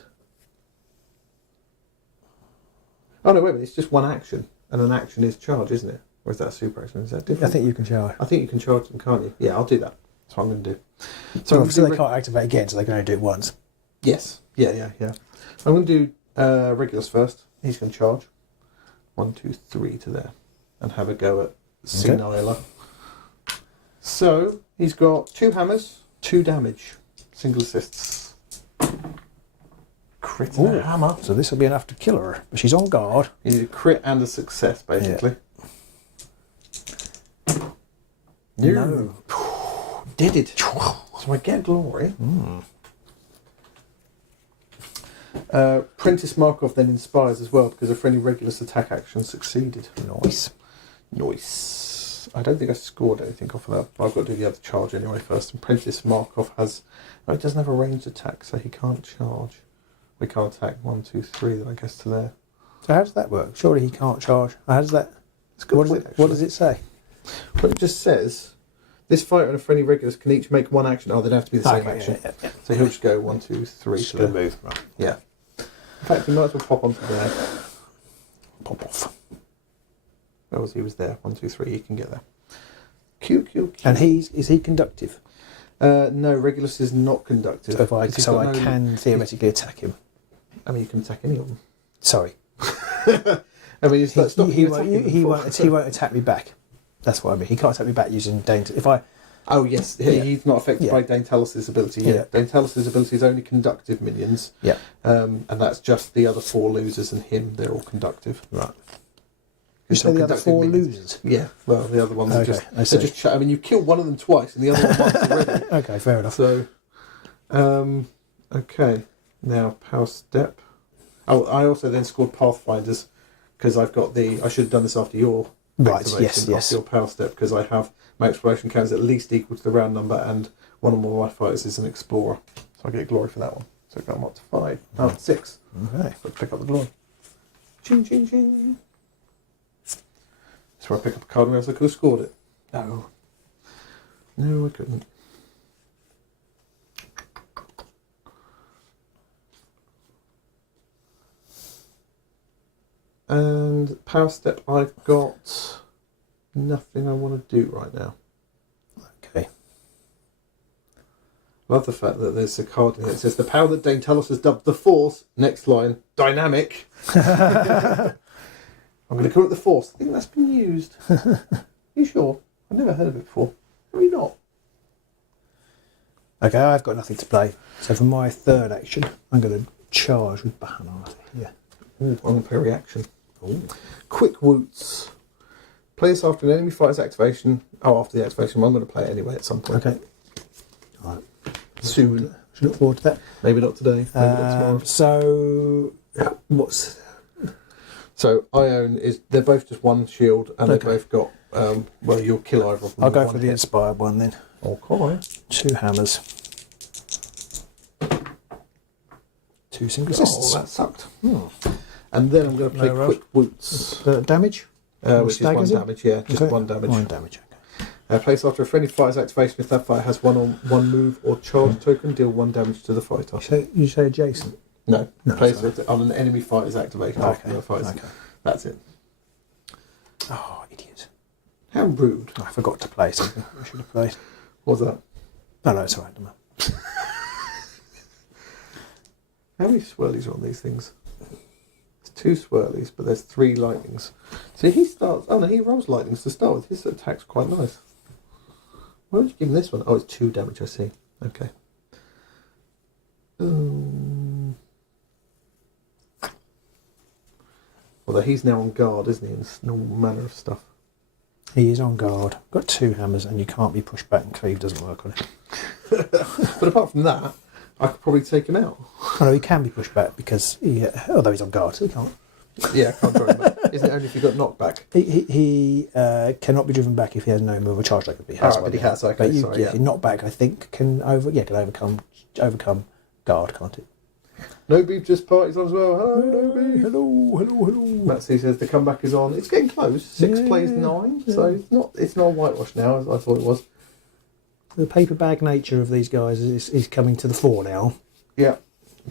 Oh, no, wait a minute. It's just one action. And an action is charge, isn't it? Or is that a super action? Is that different? I think you can charge. I think you can charge them, can't you? Yeah, I'll do that. That's what I'm going to do. So obviously they can't activate again, so they can only do it once. Yes. Yeah. I'm going to do Regulus first. He's going to charge. 1, 2, 3 to there. And have a go at Signaler. So, he's got 2 hammers, 2 damage. Single assists. Crit and a hammer. So this will be enough to kill her. But she's on guard. You need a crit and a success, basically. Yeah. No. Did it. So I get glory. Prentice Markov then inspires as well because a friendly Regulus attack action succeeded. Nice. I don't think I scored anything off of that. I've got to do the other charge anyway first. And Prentice Markov has... No, he doesn't have a ranged attack, so he can't charge. We can't attack 1, 2, 3 then I guess to there. So how does that work? Surely he can't charge. How does that... What does it say? Well, it just says... This fighter and a friendly Regulus can each make one action. Oh, they don't have to be the same action. Yeah. So he'll just go 1, 2, 3 Just to gonna there. move. Right. Yeah. In fact, he might as well pop onto there. Pop off. Where was he? Was there? 1, 2, 3. He can get there. Q. And is he conductive? No, Regulus is not conductive. So I can theoretically attack him. I mean, you can attack any of them. Sorry. I mean, it's not he won't attack me back. That's what I mean. He can't attack me back using Daintalis. If I... Oh, yes. He's not affected by Daintalis' ability. Yeah. Daintalis' ability is only conductive minions. Yeah. And that's just the other 4 losers and him. They're all conductive. Right. You say the other 4 losers? Yeah. Well, the other ones are just... I see. I mean, you killed one of them twice and the other one once already. Okay, fair enough. So, okay. Now, Power Step. Oh, I also then scored Pathfinders because I've got the... I should have done this after your... Right, yes. After your Power Step because I have... My exploration count is at least equal to the round number and one of my fighters is an explorer. So I get glory for that one. So I got up to 5. Oh, 6. Okay. So I pick up the glory. Ching, ching, ching. That's where I pick up a card and else I could have scored it. No. No, I couldn't. And Power Step, I've got nothing I want to do right now. Okay. Love the fact that there's a card in it that says the power that Daintalis has dubbed the Force. Next line, dynamic. I'm going to call it the Force. I think that's been used. You sure? I've never heard of it before. Maybe not. Okay, I've got nothing to play. So for my third action, I'm going to charge with Mechanolith. Yeah. Ooh, I'm going to play a reaction. Ooh. Quick Woots. Play this after an enemy fighter's activation. Oh, after the activation, I'm going to play it anyway at some point. Okay. Right. soon. Should look forward to that. Maybe not today. Maybe not tomorrow. So, what's... So Ione they're both just one shield, and Okay. they've both got. Well, you'll kill either of them. I'll with go one for the hit. inspired one then. Okay. 2 hammers. 2 single Oh, assists. that sucked. And then I'm going to play No, quick boots, Damage? which is 1 staggers it? damage. Yeah, just Okay. 1 damage. 1 damage, okay. Place after a friendly fighter's activation, if that fighter has one move or charge token, deal 1 damage to the fighter. So you say adjacent? No, No, place sorry. it on an enemy fighter's activation after the fighter. Okay. That's it. Oh, idiot. How rude. I forgot to play something. I should have played. What was that? No, it's alright. No. How many swirlies are on these things? There's 2 swirlies, but there's 3 lightnings. See, he starts... Oh, no, he rolls lightnings to start with. His attack's quite nice. Why would you give him this one? Oh, it's 2 damage, I see. Okay. Although he's now on guard, isn't he? And all manner of stuff. He is on guard. Got 2 hammers and you can't be pushed back and cleave doesn't work on it. But apart from that, I could probably take him out. Oh, no, he can be pushed back because although he's on guard, so he can't. Yeah, I can't throw him back. Isn't it only if you've got knockback? He cannot be driven back if he has no move or charge token. But he has Oh, one, but he yeah. has, okay, But sorry, yeah. knockback, I think, can overcome guard, can't it? No beef just parties on as well. Hello, no beef. Hello. Matt C says the comeback is on. It's getting close. 6 Yeah, plays 9, so it's not a whitewash now as I thought it was. The paper bag nature of these guys is coming to the fore now. Yeah.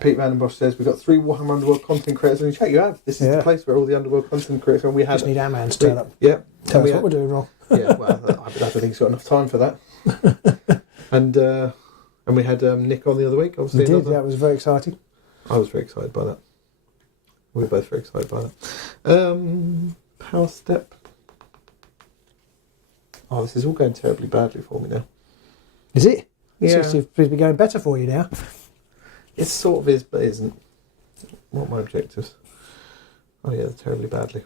Pete Vandenbosch says we've got 3 Warhammer Underworld content creators in the chat. You have. This is the place where all the Underworld content creators are. And we had. Just need our man to turn up. Yeah. Tell us what we're doing wrong. Yeah. Well, I don't think he's got enough time for that. And we had Nick on the other week. Obviously, We did. That was very exciting. I was very excited by that. We were both very excited by that. Power step. Oh, this is all going terribly badly for me now. Is it? Yeah. It seems to be going better for you now. It sort of is, but isn't. What are my objectives? Oh yeah, terribly badly.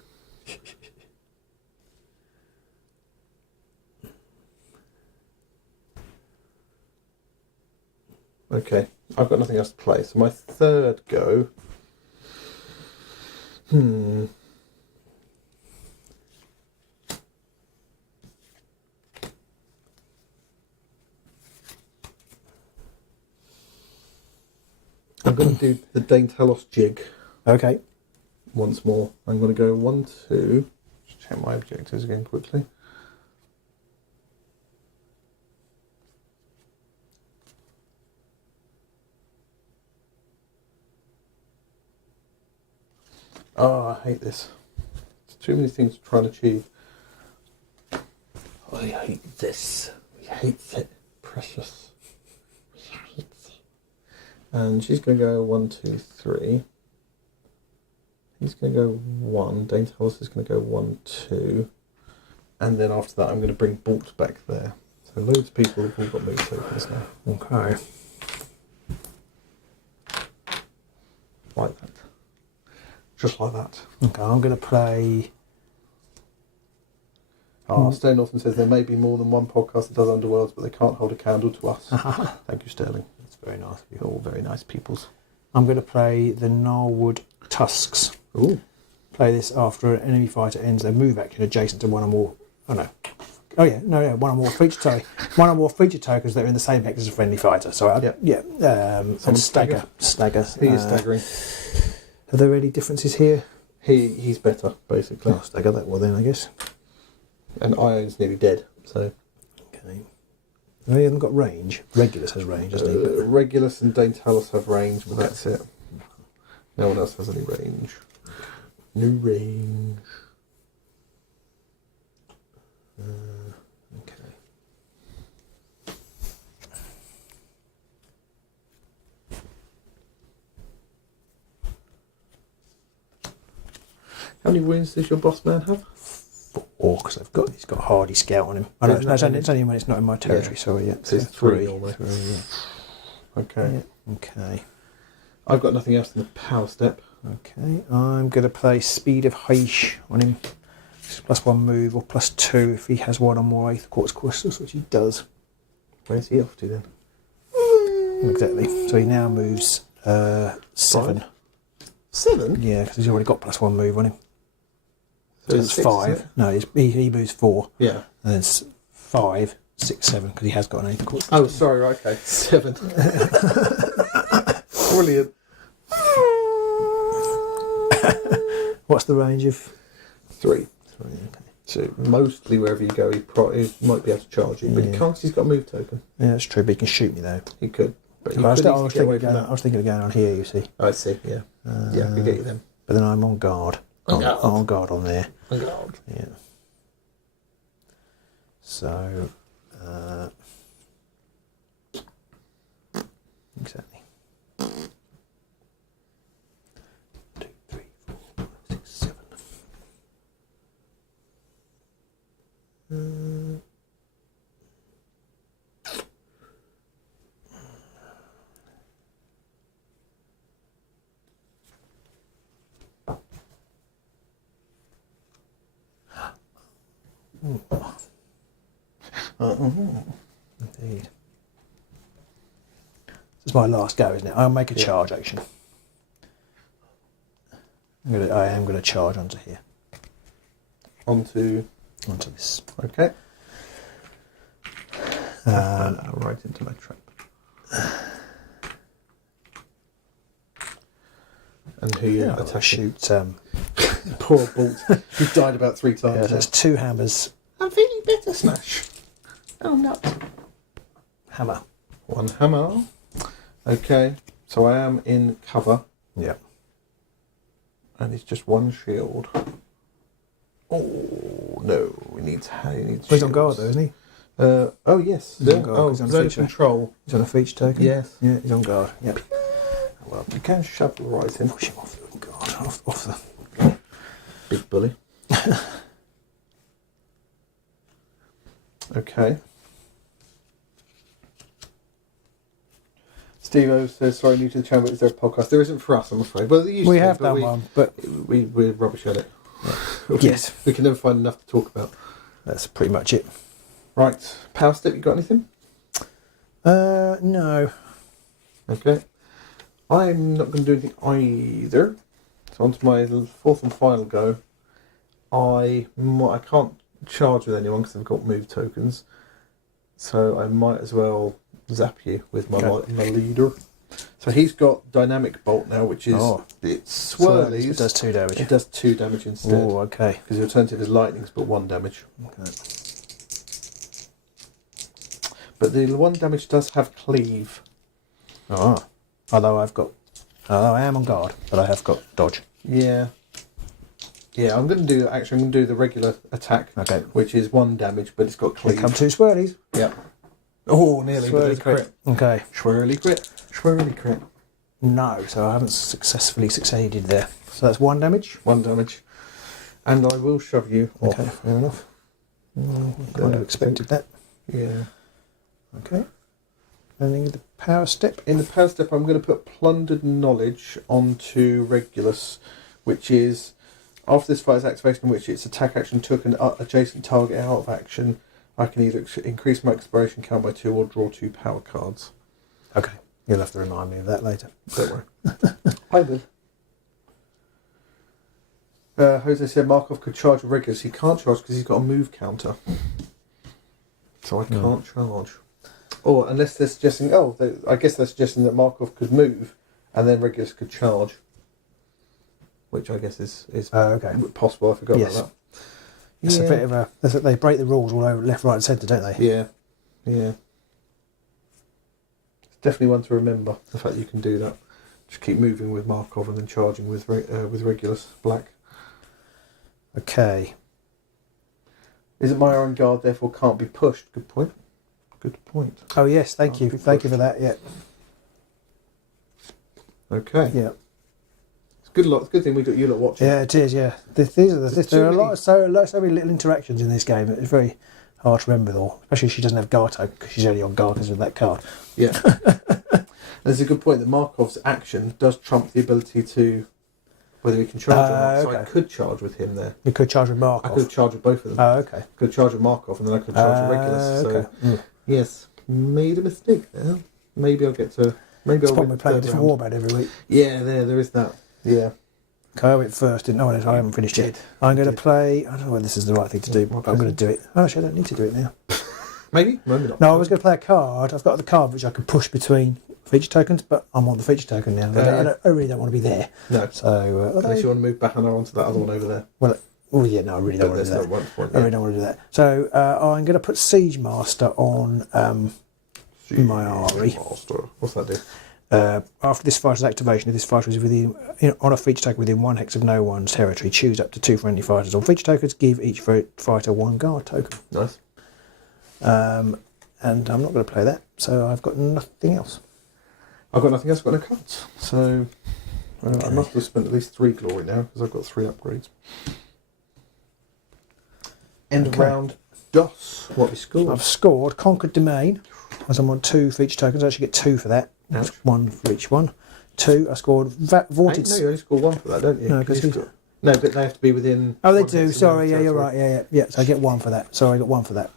Okay, I've got nothing else to play. So my third go. I'm going to do the Daintalos jig Okay. once more. I'm going to go 1, 2. Just check my objectives again quickly. Oh, I hate this. There's too many things to try and achieve. I hate this. We hate it. Precious. We hate it. And she's going to go 1, 2, 3. He's going to go 1. Daintalos is going to go 1, 2. And then after that, I'm going to bring Bolt back there. So loads of people have all got move tokens now. Okay. Like that. Just like that. Okay, I'm going to play... Stone Norton says there may be more than one podcast that does Underworlds, but they can't hold a candle to us. Thank you, Sterling. That's very nice of you. You're all very nice peoples. I'm going to play the Gnarlwood Tusks. Ooh. Play this after an enemy fighter ends their move action adjacent to one or more... Oh, no. Oh, yeah. No, one or more feature one or more feature tokens that are in the same hex as a friendly fighter. So, and stagger. He is staggering. Are there any differences here? He's better, basically. Oh, stagger that well then, I guess. And Ione's nearly dead, so... Okay. They haven't got range. Regulus has range, doesn't he? But Regulus and Daintalos have range, but that's it. No one else has any range. No range. okay. How many wounds does your boss man have? 4, because he's got Hardy Scout on him. Oh, no, it's only when it's not in my territory, Yeah. sorry, yeah. So it's 3 almost. 3, yeah. Okay. Yeah, okay. I've got nothing else in the power step. Okay, I'm going to play Speed of Heish on him. +1 move or +2 if he has 1 or more 8th quartz crystals, which he does. Where's he off to then? Exactly. So he now moves 7. 7? Yeah, because he's already got +1 move on him. So it's 6, 5. isn't it? No, he moves 4. Yeah. And then it's 5, 6, 7, because he has got an 8 course. Oh, sorry, right, okay. 7. Brilliant. What's the range of 3. 3? Okay. So mostly wherever you go, he might be able to charge you, but he Yeah. can't 'cause he's got a move token. Yeah, that's true, but he can shoot me though. He could. But he I was, could I was easily get thinking away of from going, that. I was thinking of going on here, you see. I see, yeah. Yeah, I could get you then. But then I'm on guard. On guard. On guard on there. On guard. Yeah. So, exactly. 2, 3, 4, 5, 6, 7. Indeed. This is my last go, isn't it? I'll make a charge action. I am going to charge onto here. Onto This. okay. Right into my trap. And who you attacking? Shoot. Poor Bolt. He's died about 3 times. Yeah, that's 2 hammers. I'm feeling better, Smash. Oh, no. Hammer. 1 hammer. Okay, so I am in cover. Yeah. And it's just 1 shield. Oh, no. He needs He's on guard though, isn't he? Oh, yes. He's on guard, Oh, he's on zone feature. control. He's on a feature token? Yes. Yeah, he's on guard. Yep. Well, you can shove the right in. Push him off the guard. Off the... Big bully. Okay. Steve-O says, sorry, new to the channel, is there a podcast? There isn't for us, I'm afraid. Well, We have done one, but... We're rubbish at it. Yes. We can never find enough to talk about. That's pretty much it. Right. Power step, you got anything? No. Okay. I'm not going to do anything either. So on to my 4th and final go. I can't charge with anyone because I've got move tokens. So I might as well zap you with my leader. So he's got dynamic bolt now, which is it swirlies. It does 2 damage. It does 2 damage instead. Oh, okay. Because the alternative is lightning's but 1 damage. Okay. But the 1 damage does have cleave. Oh. Although I am on guard, but I have got dodge. Yeah. Yeah, I'm going to do the regular attack, Okay. which is 1 damage, but it's got Here cleave. come 2 swirlies. Yep. Oh, nearly. But there's Swirly a crit. Okay. Swirly crit. Swirly crit. No, so I haven't successfully succeeded there. So that's 1 damage. 1 damage. And I will shove you off. Okay, fair enough. Kind of expected that. Yeah. Okay. And then the power step. In the power step, I'm going to put Plundered Knowledge onto Regulus, which is after this fighter's activation, in which its attack action took an adjacent target out of action, I can either increase my exploration count by 2 or draw 2 power cards. Okay. You'll have to remind me of that later. Don't worry. I will. Jose said Markov could charge with Regulus. He can't charge because he's got a move counter. So I can't charge. Or unless they're suggesting, I guess they're suggesting that Markov could move and then Regulus could charge. Which I guess is okay. possible. I forgot about that. It's a bit of a... They break the rules all over left, right and centre, don't they? Yeah. Yeah. It's definitely one to remember, the fact that you can do that. Just keep moving with Markov and then charging with Regulus Black. Okay. Isn't my own guard therefore can't be pushed? Good point. Good point. Oh yes, thank you. Thank you for that, yeah. Okay. Yeah. It's good thing we got you lot watching. Yeah, it is, yeah. There are so many little interactions in this game. It's very hard to remember all. Especially if she doesn't have guard token, because she's only on guard because of that card. Yeah. There's a good point that Markov's action does trump the ability to whether he can charge or not. So okay. I could charge with him there. You could charge with Markov. I could charge with both of them. Oh, okay. Could charge with Markov and then I could charge with Regulus. Okay. So yes, made a mistake there. maybe I'll get to. Maybe It's I'll probably win play a third different round. warband every week. Yeah, there is that. Yeah. Okay, I went first, didn't I? I haven't finished yet. Did. I'm going to Did. play. I don't know whether this is the right thing to do, but I'm going to do it. Oh, actually, I don't need to do it now. Maybe not. No, I was going to play a card. I've got the card which I can push between feature tokens, but I'm on the feature token now. I really don't want to be there. No. So, Unless you want to move back onto that other one over there. well, yeah, no, I really don't want to do that. Point, I really don't want to do that. So I'm going to put Siege Master on Myari. What's that do? After this fighter's activation, if this fighter is on a feature token within 1 hex of no one's territory, choose up to 2 friendly fighters on feature tokens. Give each fighter 1 guard token. Nice. And I'm not going to play that, so I've got nothing else. I've got nothing else. I've got no cards. So I must have spent at least 3 glory now because I've got 3 upgrades. End of round. DOS. What we scored? I've scored Conquered Domain, as I'm on 2 feature tokens. I actually get 2 for that. That's 1 for each one. 2. I scored Vaunted. No, you only score 1 for that, don't you? No, because no, but they have to be within. Oh, they 1 do. hex of Sorry, yeah, territory. you're right. Yeah. So I get 1 for that. Sorry, I got 1 for that.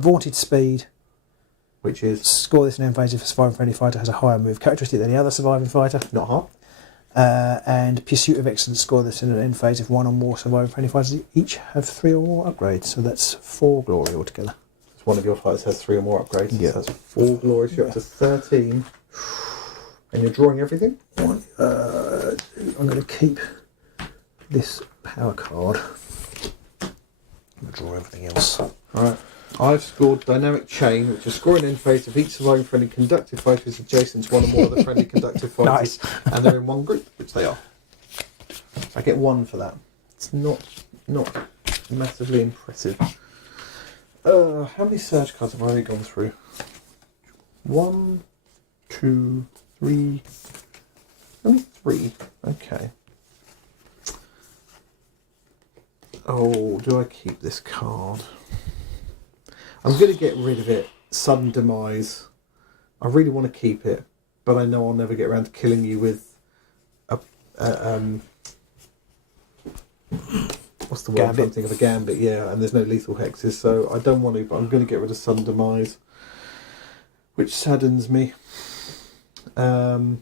Vaunted Speed. Which is Score this in end phase if a surviving friendly fighter has a higher move characteristic than the other surviving fighter. not hard. And Pursuit of Excellence. Score this in an end phase if 1 or more surviving friendly fighters each have 3 or more upgrades. So that's 4 glory altogether. If one of your fighters has 3 or more upgrades. Yeah. So that's 4 glories. You're up to 13. And you're drawing everything? I'm going to keep this power card. I'm going to draw everything else. Alright. I've scored Dynamic Chain, which is scoring end phase of each surviving friendly conductive fighter is adjacent to 1 or more of the friendly conductive fighters. Nice. And they're in 1 group, which they are. I get 1 for that. It's not massively impressive. How many search cards have I already gone through? 1, 2, 3. Only 3. Okay. Oh, do I keep this card? I'm going to get rid of it. Sudden Demise. I really want to keep it, but I know I'll never get around to killing you with a what's the word? Gambit. Something of a gambit, yeah. And there's no lethal hexes, so I don't want to. But I'm going to get rid of Sudden Demise, which saddens me. Although,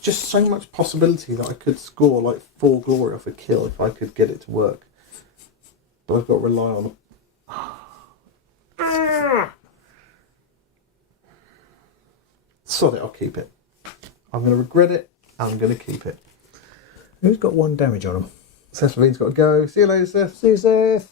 just so much possibility that I could score like 4 glory off a kill if I could get it to work. But I've got to rely on. Sod it, I'll keep it. I'm going to regret it. I'm going to keep it. Who's got 1 damage on him? Seth Levine's got to go. See you later, Seth. See you, Seth.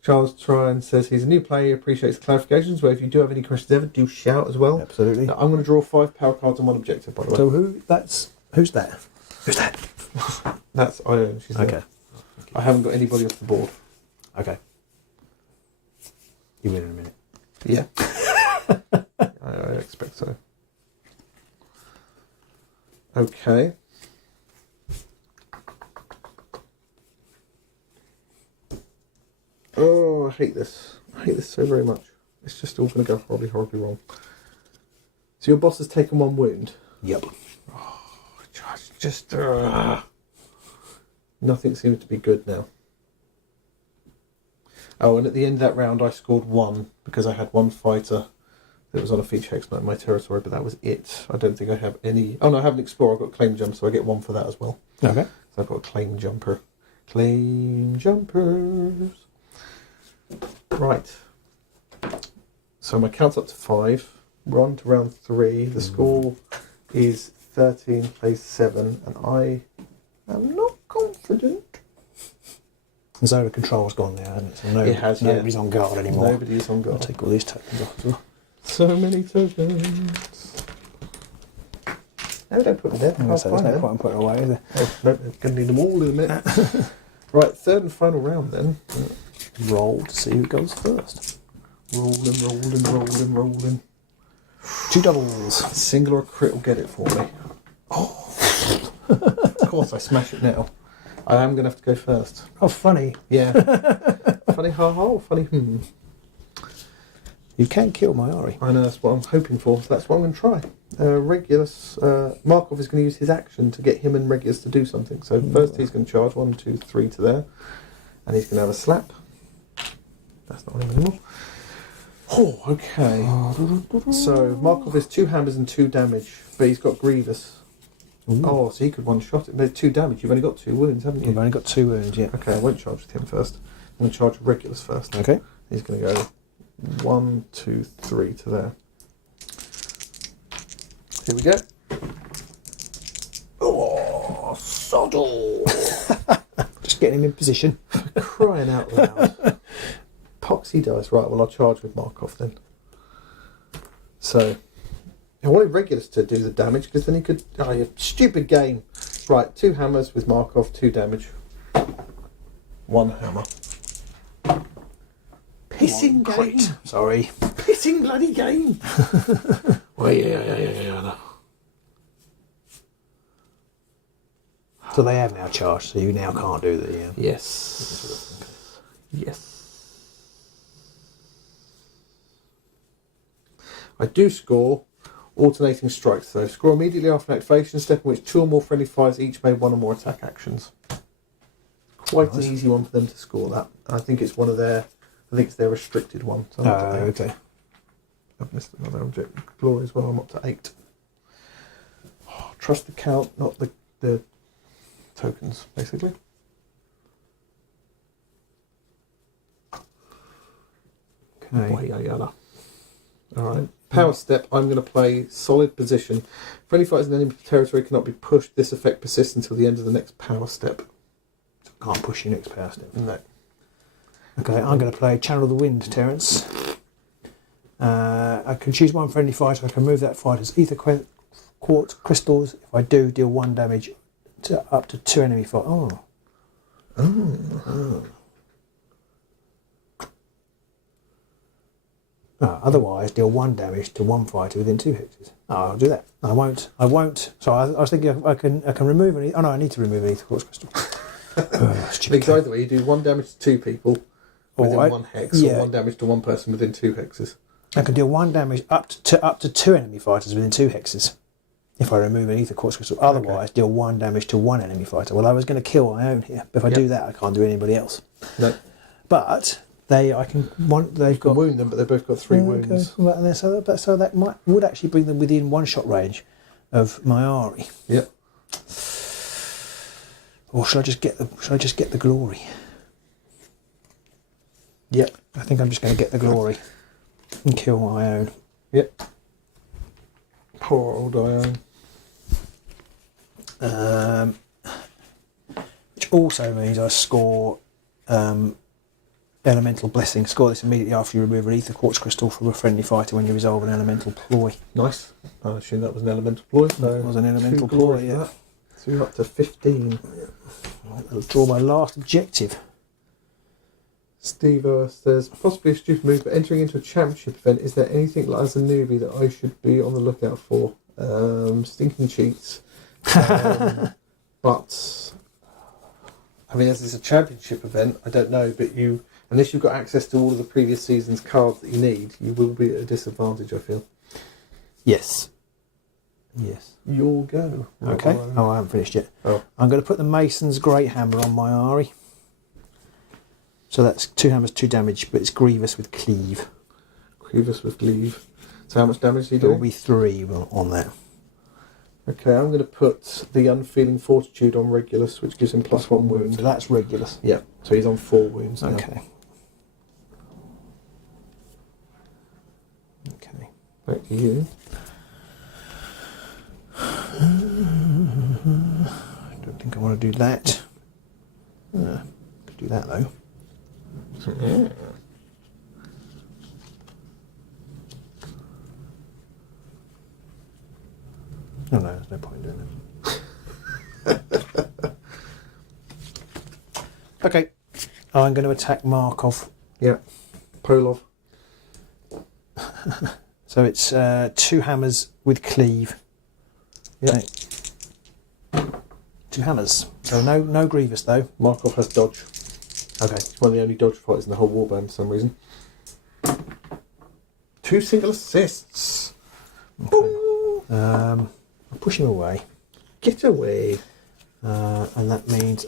Charles Tryon says he's a new player, appreciates the clarifications, where if you do have any questions ever, do shout as well. Absolutely. Now, I'm going to draw 5 power cards and 1 objective, by the way. So who's that? Who's that? That's Ione, she's Okay. there. I haven't got anybody off the board. Okay. You win in a minute. Yeah. I expect so. Okay. Oh, I hate this. I hate this so very much. It's just all going to go horribly, horribly wrong. So your boss has taken 1 wound. Yep. Just nothing seems to be good now. Oh, and at the end of that round I scored 1 because I had 1 fighter that was on a feature hex in my territory, but that was it. I don't think I have any. Oh no, I have an explorer. I've got claim jump, so I get 1 for that as well. Okay. So I've got a claim jumper. Claim jumpers. Right. So my count's up to 5. We're on to round 3. The score is 13 plays 7, and I am not confident. And so the control's gone now, hasn't it? So It has, yeah. nobody's on guard anymore. Nobody's on I'll guard. take all these tokens off as well. So many tokens. No, don't put them there. So there's no point in putting away, is there? Oh, no, going to need them all in a minute. Right, 3rd and final round then. Roll to see who goes first. Rolling. 2 doubles. Single or crit will get it for me. Oh, of course I smash it now. I am going to have to go first. Oh, funny. Yeah. Funny ha ha, funny You can kill Myari. I know, that's what I'm hoping for. So that's what I'm going to try. Regulus, Markov is going to use his action to get him and Regulus to do something. So first he's going to charge 1, 2, 3 to there, and he's going to have a slap. That's not him anymore. Oh, okay. So Markov is 2 hammers and 2 damage, but he's got Grievous. Ooh. Oh, so he could one-shot it. But it's 2 damage. You've only got 2 wounds, haven't you? You've only got 2 wounds, yeah. Okay, I won't charge with him first. I'm going to charge with Regulus first. Okay. He's going to go 1, 2, 3 to there. Here we go. Oh, soddle! Just getting him in position. Crying out loud. Poxy dice. Right, well, I'll charge with Markov then. So, I wanted Regulus to do the damage because then he could. Oh, you stupid game. Right, 2 hammers with Markov, 2 damage. 1 hammer. Pissing game. Sorry. Pissing bloody game. Well, yeah. So they have now charged, so you now can't do the... Yes. Yes. I do score alternating strikes, though. Score immediately after an activation step in which 2 or more friendly fighters each made 1 or more attack actions. Quite an easy one for them to score that. I think it's one of their... I think it's their restricted one. So okay. I've missed another object. Glory as well, I'm up to 8. Oh, trust the count, not the tokens, basically. Okay. Alright. Power step, I'm going to play solid position. Friendly fighters in enemy territory cannot be pushed. This effect persists until the end of the next power step. Can't push your next power step. No. Okay, I'm going to play Channel of the Wind, Terence. I can choose 1 friendly fighter. I can move that fighter's ether quartz crystals. If I do, deal 1 damage to up to 2 enemy fighters. Otherwise, deal 1 damage to 1 fighter within 2 hexes. Oh, I'll do that. I won't. So I was thinking I can remove any. Oh no, I need to remove an ether quartz crystal. Because either way, you do 1 damage to 2 people within 1 hex, or 1 damage to 1 person within 2 hexes. I can deal 1 damage up to 2 enemy fighters within 2 hexes if I remove an ether quartz crystal. Otherwise, deal 1 damage to 1 enemy fighter. Well, I was going to kill my own here, but if I do that, I can't do anybody else. No. But they've got wound them, but they've both got 3 wounds. Okay. So that would actually bring them within 1-shot range of Myari. Yep. Or should I just get the glory? Yep. I think I'm just going to get the glory and kill my own. Yep. Poor old Ione. Which also means I score elemental blessing. Score this immediately after you remove an ether quartz crystal from a friendly fighter when you resolve an elemental ploy. Nice. I assume that was an elemental ploy. So it was an elemental ploy, yeah. So you're up to 15. I'll draw my last objective. Steve says, possibly a stupid move, but entering into a championship event, is there anything like as a newbie that I should be on the lookout for? Stinking cheats. But, I mean, as it's a championship event, I don't know, but unless you've got access to all of the previous season's cards that you need, you will be at a disadvantage, I feel. Yes. You'll go. Okay. I haven't finished yet. Oh. I'm going to put the Mason's Great Hammer on my Myari. So that's 2 hammers, 2 damage, but it's Grievous with Cleave. Grievous with Cleave. So how much damage do you do? There will be 3 on that. Okay, I'm going to put the Unfeeling Fortitude on Regulus, which gives him +1 wound. So that's Regulus. Yeah, so he's on 4 wounds now. Okay. Back to you. I don't think I want to do that. Could do that though. Yeah. No, there's no point in doing that. Okay, I'm going to attack Markov. Yeah, Polov. So it's 2 hammers with Cleave. Yeah. 2 hammers. So no Grievous though. Markov has dodge. Okay. He's one of the only dodge fighters in the whole warband for some reason. 2 single assists. Okay. I'll push him away. Get away. And that means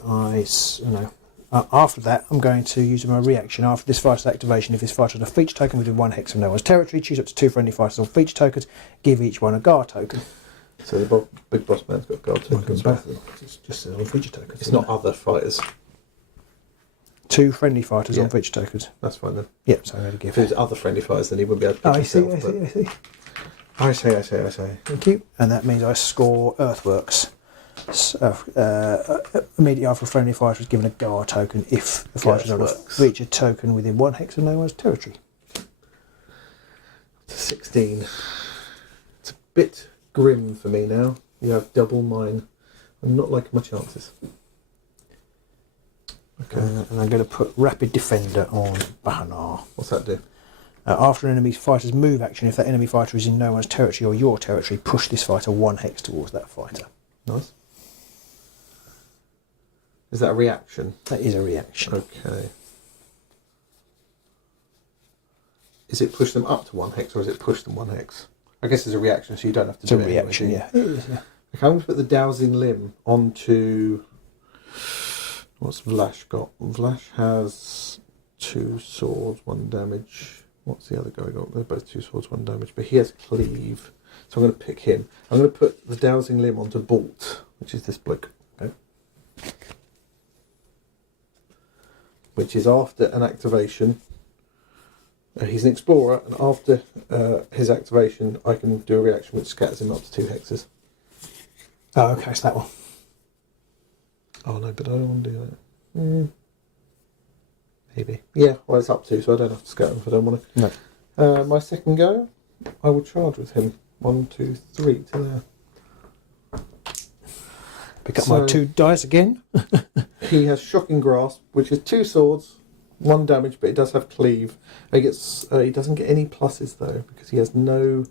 after that, I'm going to use my reaction. After this fighter's activation, if this fighter has a feature token within 1 hex of no one's territory, choose up to 2 friendly fighters on feature tokens, give each one a guard token. So the big boss man's got guard tokens. It's just on feature tokens. It's not other fighters. 2 friendly fighters on feature tokens. That's fine then. Yep, so I'm going to give. If there's other friendly fighters, then he wouldn't be able to pick himself. I see. Thank you. And that means I score Earthworks. Immediately after a friendly fighter is given a guard token if the fighter is on a feature token within 1 hex of no one's territory. 16. It's a bit grim for me now. You have double mine. I'm not liking my chances. Okay. And I'm going to put Rapid Defender on Bahanar. What's that do? After an enemy fighter's move action, if that enemy fighter is in no one's territory or your territory, push this fighter 1 hex towards that fighter. Nice. Is that a reaction? That is a reaction. Okay. Is it push them up to 1 hex or is it push them 1 hex? I guess it's a reaction, so you don't have to do it. It's a reaction, anyway, yeah. It is, yeah. Okay, I'm going to put the Dowsing Limb onto... What's Vlash got? Vlash has 2 swords, 1 damage. What's the other guy got? They're both 2 swords, 1 damage. But he has Cleave. So I'm going to pick him. I'm going to put the Dowsing Limb onto Bolt, which is this bloke. Okay. Which is after an activation. He's an explorer, and after his activation, I can do a reaction which scatters him up to 2 hexes. Oh, okay, it's that one. Oh no, but I don't want to do that. Maybe. Yeah, well, it's up to, so I don't have to scatter him if I don't want to. No. My second go, I will charge with him. 1, 2, 3 to there. Pick up my 2 dice again. He has Shocking Grasp, which is 2 swords, 1 damage, but it does have Cleave. He doesn't get any pluses though, because he has no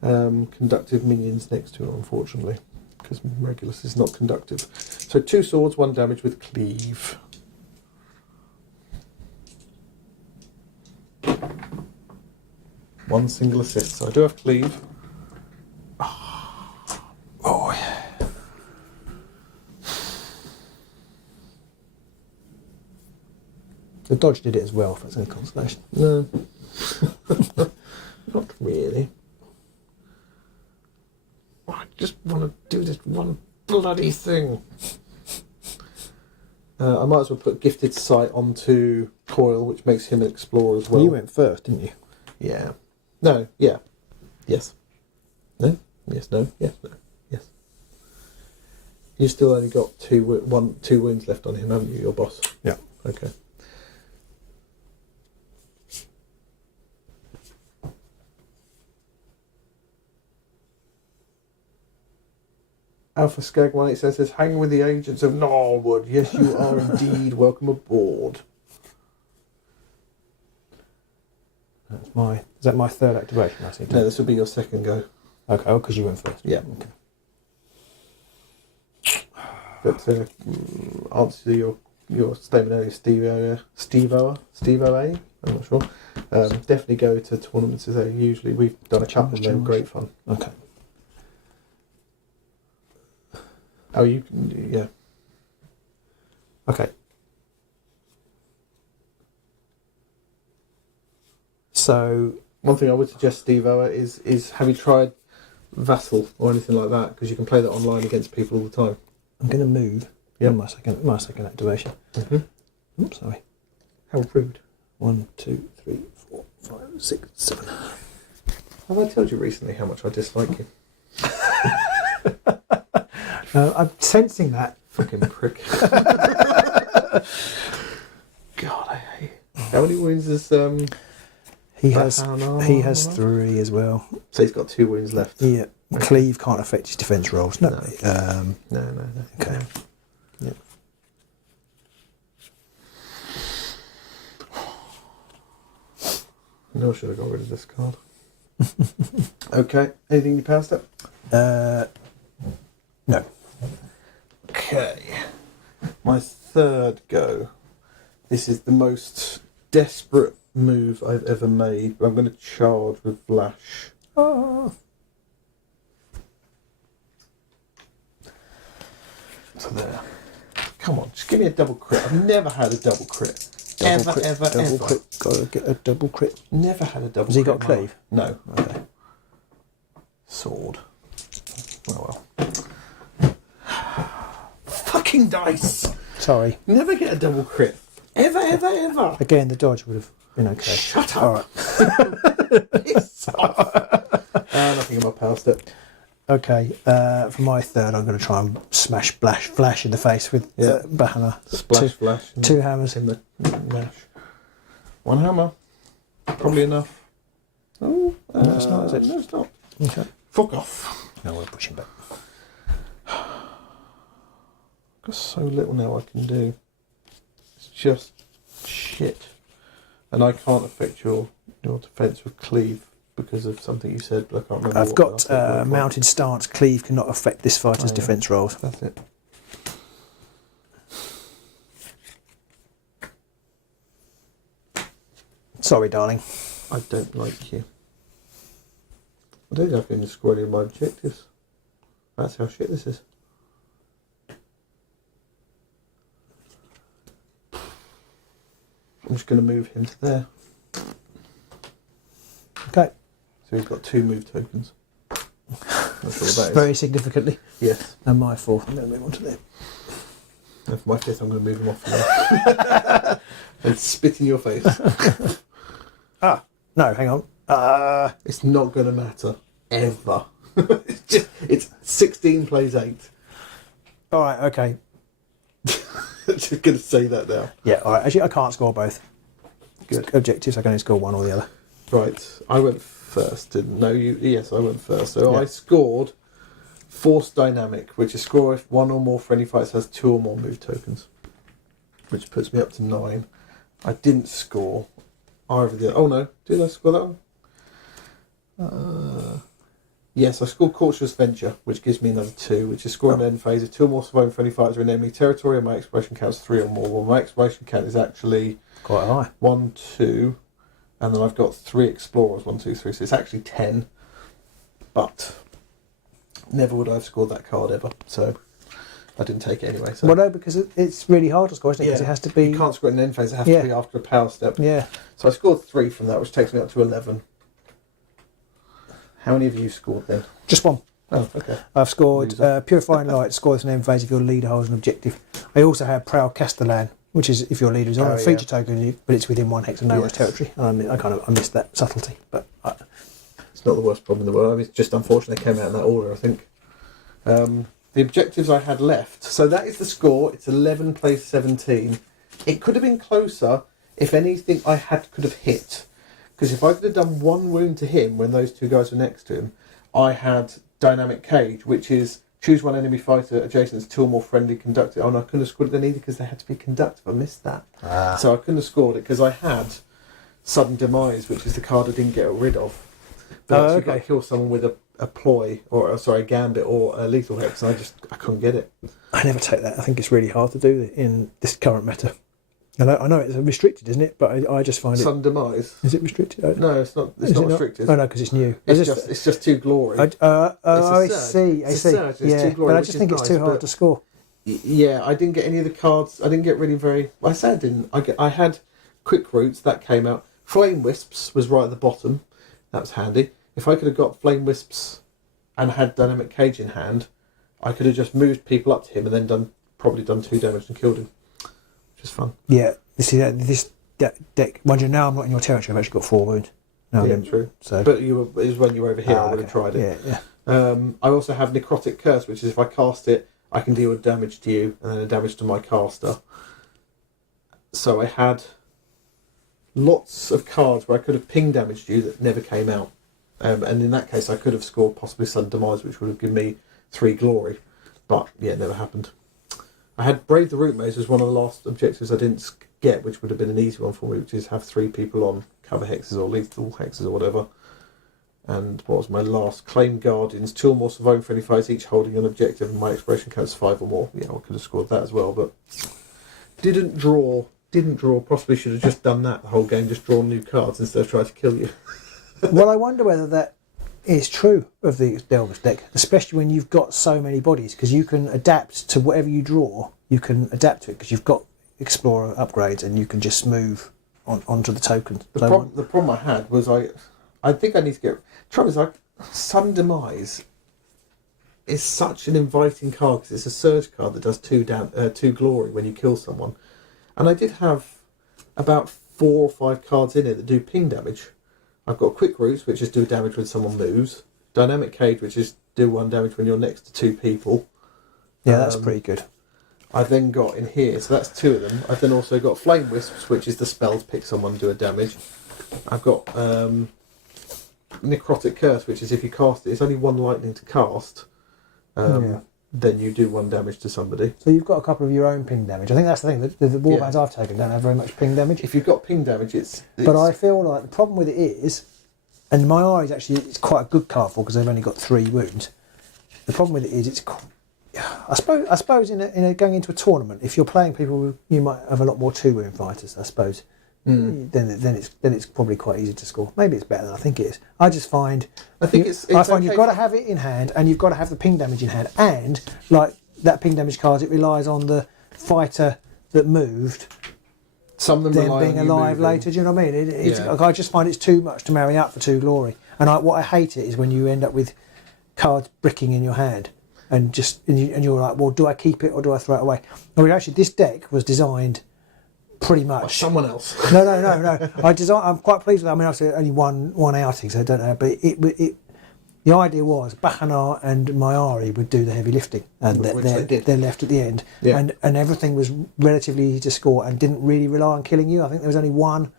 conductive minions next to him, unfortunately, because Regulus is not conductive. So 2 swords, 1 damage with Cleave. One single assist. So I do have Cleave. Oh, yeah. The dodge did it as well, if that's any consolation. No. Not really. I just want to do this one bloody thing. I might as well put Gifted Sight onto Coil, which makes him an explorer as well. You went first, didn't you? Yeah. No, yeah. Yes. No? Yes, no. Yes, no. Yes. You've still only got 2 wounds left on him, haven't you, your boss? Yeah. Okay. Alpha Skag 187 says, hang with the agents of Gnarlwood. Yes, you are indeed. Welcome aboard. Is that my 3rd activation? I think. No, this will be your second go. Okay, oh, because you went first. Yeah. Okay. But answer to your statement earlier, Steve O.A., I'm not sure. Definitely go to tournaments as they usually. We've done a couple, they're great fun. Okay. Oh, yeah. Okay. So one thing I would suggest, Steve Oa, is have you tried Vassal or anything like that? Because you can play that online against people all the time. I'm going to move. Yeah. My second activation. Mm-hmm. Oops, sorry. How rude. 1, 2, 3, 4, 5, 6, 7. Have I told you recently how much I dislike you? I'm sensing that. Fucking prick. God, I hate it. How many wounds is He has 3 as well. So he's got 2 wounds left. Yeah. Cleave can't affect his defence rolls. No. No. Okay. Yeah. No, I should have got rid of this card. Okay. Anything you passed up? No. Okay. My 3rd go. This is the most desperate move I've ever made, but I'm going to charge with Vlash. Oh. So there. Come on, just give me a double crit. I've never had a double crit. Double crit. Gotta get a double crit. Never had a double crit. Has he got cleave? No. Okay. Sword. Oh well. Fucking dice! Sorry. Never get a double crit. Ever. Again, the dodge would have been okay. Shut up. Alright. Piss off. Nothing in my power step. Okay, for my third, I'm going to try and smash Flash in the face with Bahana. Splash, flash. Two hammers. In the mash. One hammer. Probably enough. Oh, no, it's not, is it? No, it's not. Okay. Fuck off. No, we're pushing back. Got so little now I can do. It's just shit. And I can't affect your defence with cleave because of something you said, but I can't remember. I've got mounted stance. Cleave cannot affect this fighter's defence rolls. That's it. Sorry, darling. I don't like you. I don't think I can score any of my objectives. That's how shit this is. I'm just going to move him to there. Okay. So he's got 2 move tokens. That's all that is. Very significantly. Yes. And my fourth. I'm going to move on to there. And for my 5th, I'm going to move him off again. And spit in your face. No, hang on. It's not going to matter. Ever. It's 16 plays 8. All right, okay. Just going to say that now. Yeah, all right. Actually, I can't score both. Good. Objectives, I can only score one or the other. Right. I went first, didn't know you? Yes, I went first. So Yeah. I scored Force Dynamic, which is score if one or more friendly fights has 2 or more move tokens, which puts me up to 9. I didn't score either of the other. Oh no, did I score that one? Yes, I scored Cautious Venture, which gives me another 2, which is scoring end phase. If 2 or more surviving friendly fighters are in enemy territory, and my exploration count's 3 or more. Well, my exploration count is actually Quite high. 1, 2, and then I've got 3 explorers. 1, 2, 3. So it's actually 10. But never would I have scored that card ever. So I didn't take it anyway. So. Well, no, because it's really hard to score, isn't it? Because it has to be. You can't score it in end phase. It has to be after a power step. Yeah. So I scored 3 from that, which takes me up to 11. How many of you scored then? Just one. Oh, okay. I've scored Purifying Light, score with an end phase if your leader holds an objective. I also have Proud Castellan, which is if your leader is on a feature token, but it's within 1 hex of no one's territory. I missed that subtlety, but it's not the worst problem in the world. I mean, it's just unfortunate they came out in that order, I think. The objectives I had left. So that is the score. It's 11 plays 17. It could have been closer if anything I could have hit. Because if I could have done 1 wound to him when those 2 guys were next to him, I had Dynamic Cage, which is choose 1 enemy fighter adjacent to 2 or more friendly conductive. Oh, and I couldn't have scored it then either because they had to be conductive. I missed that. So I couldn't have scored it because I had Sudden Demise, which is the card I didn't get rid of. But you've got to kill someone with a ploy, or a gambit, or a lethal hex, and I couldn't get it. I never take that. I think it's really hard to do in this current meta. I know it's restricted, isn't it? But I just find Sudden Demise. Is it restricted? No, it's not. It's not restricted. Oh no, because it's new. It's just 2 glory. I see. It's a surge. It's 2 glory, but I just think it's too hard to score. Yeah, I didn't get any of the cards. I didn't get really very. Well, I say I didn't. I had Quick Roots that came out. Flame Wisps was right at the bottom. That was handy. If I could have got Flame Wisps and had Dynamic Cage in hand, I could have just moved people up to him and then probably done 2 damage and killed him. Which is fun. Yeah, this deck. Mind you, now I'm not in your territory. I've actually got 4 wounds. True. So, but it was when you were over here. I would have tried it. Yeah. I also have Necrotic Curse, which is if I cast it, I can deal damage to you and then a damage to my caster. So I had lots of cards where I could have ping damaged you that never came out. And in that case, I could have scored possibly Sudden Demise, which would have given me 3 glory. But, yeah, it never happened. I had Brave the Root Maze as one of the last objectives I didn't get, which would have been an easy one for me, which is have 3 people on cover hexes or lethal hexes or whatever. And what was my last? Claim Guardians, 2 or more surviving friendly fights, each holding an objective, and my exploration count is 5 or more. Yeah, I could have scored that as well, but didn't draw. Possibly should have just done that the whole game, just drawn new cards instead of trying to kill you. Well, I wonder whether that is true of the Delver's deck, especially when you've got so many bodies, because you can adapt to whatever you draw. You can adapt to it because you've got Explorer upgrades, and you can just move onto the tokens. The problem I had was I think I need to get. Trouble is, Sudden Demise is such an inviting card because it's a surge card that does 2 glory when you kill someone, and I did have about 4 or 5 cards in it that do ping damage. I've got Quick Roots, which is do damage when someone moves. Dynamic Cage, which is do 1 damage when you're next to 2 people. Yeah, that's pretty good. I've then got in here, so that's 2 of them. I've then also got Flame Wisps, which is the spell to pick someone and do a damage. I've got Necrotic Curse, which is if you cast it, it's only 1 lightning to cast. Then you do 1 damage to somebody. So you've got a couple of your own ping damage. I think that's the thing. The warbands I've taken don't have very much ping damage. If you've got ping damage, it's... But I feel like the problem with it is, and Myari is actually it's quite a good card for because they've only got 3 wounds. The problem with it is I suppose in a going into a tournament, if you're playing people, you might have a lot more 2 wound fighters. I suppose. Then it's probably quite easy to score. Maybe it's better than I think it is. I just find I find okay, you've got to have it in hand, and you've got to have the ping damage in hand, and like that ping damage card, it relies on the fighter that moved. Some of them then being alive later. Do you know what I mean? I just find it's too much to marry up for 2 glory, and what I hate it is when you end up with cards bricking in your hand, and you're like, well, do I keep it or do I throw it away? I mean, actually, this deck was designed. Pretty much. By someone else. No. I'm quite pleased with that. I mean, obviously only one outing, so I don't know. But the idea was Bacchanal and Myari would do the heavy lifting, and they're left at the end. Yeah. And everything was relatively easy to score and didn't really rely on killing you. I think there was only 1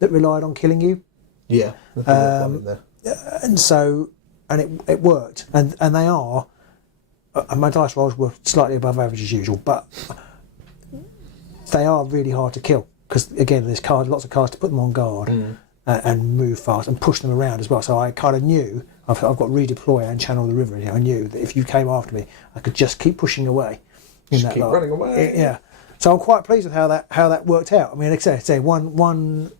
that relied on killing you. Yeah. And so, and it worked. And they are. My dice rolls were slightly above average as usual, but. They are really hard to kill because again, there's lots of cards to put them on guard and move fast and push them around as well. So I kind of knew I've got redeploy and channel the river in here. I knew that if you came after me, I could just keep pushing away. Keep running away. Yeah. So I'm quite pleased with how that worked out. I mean, like I say one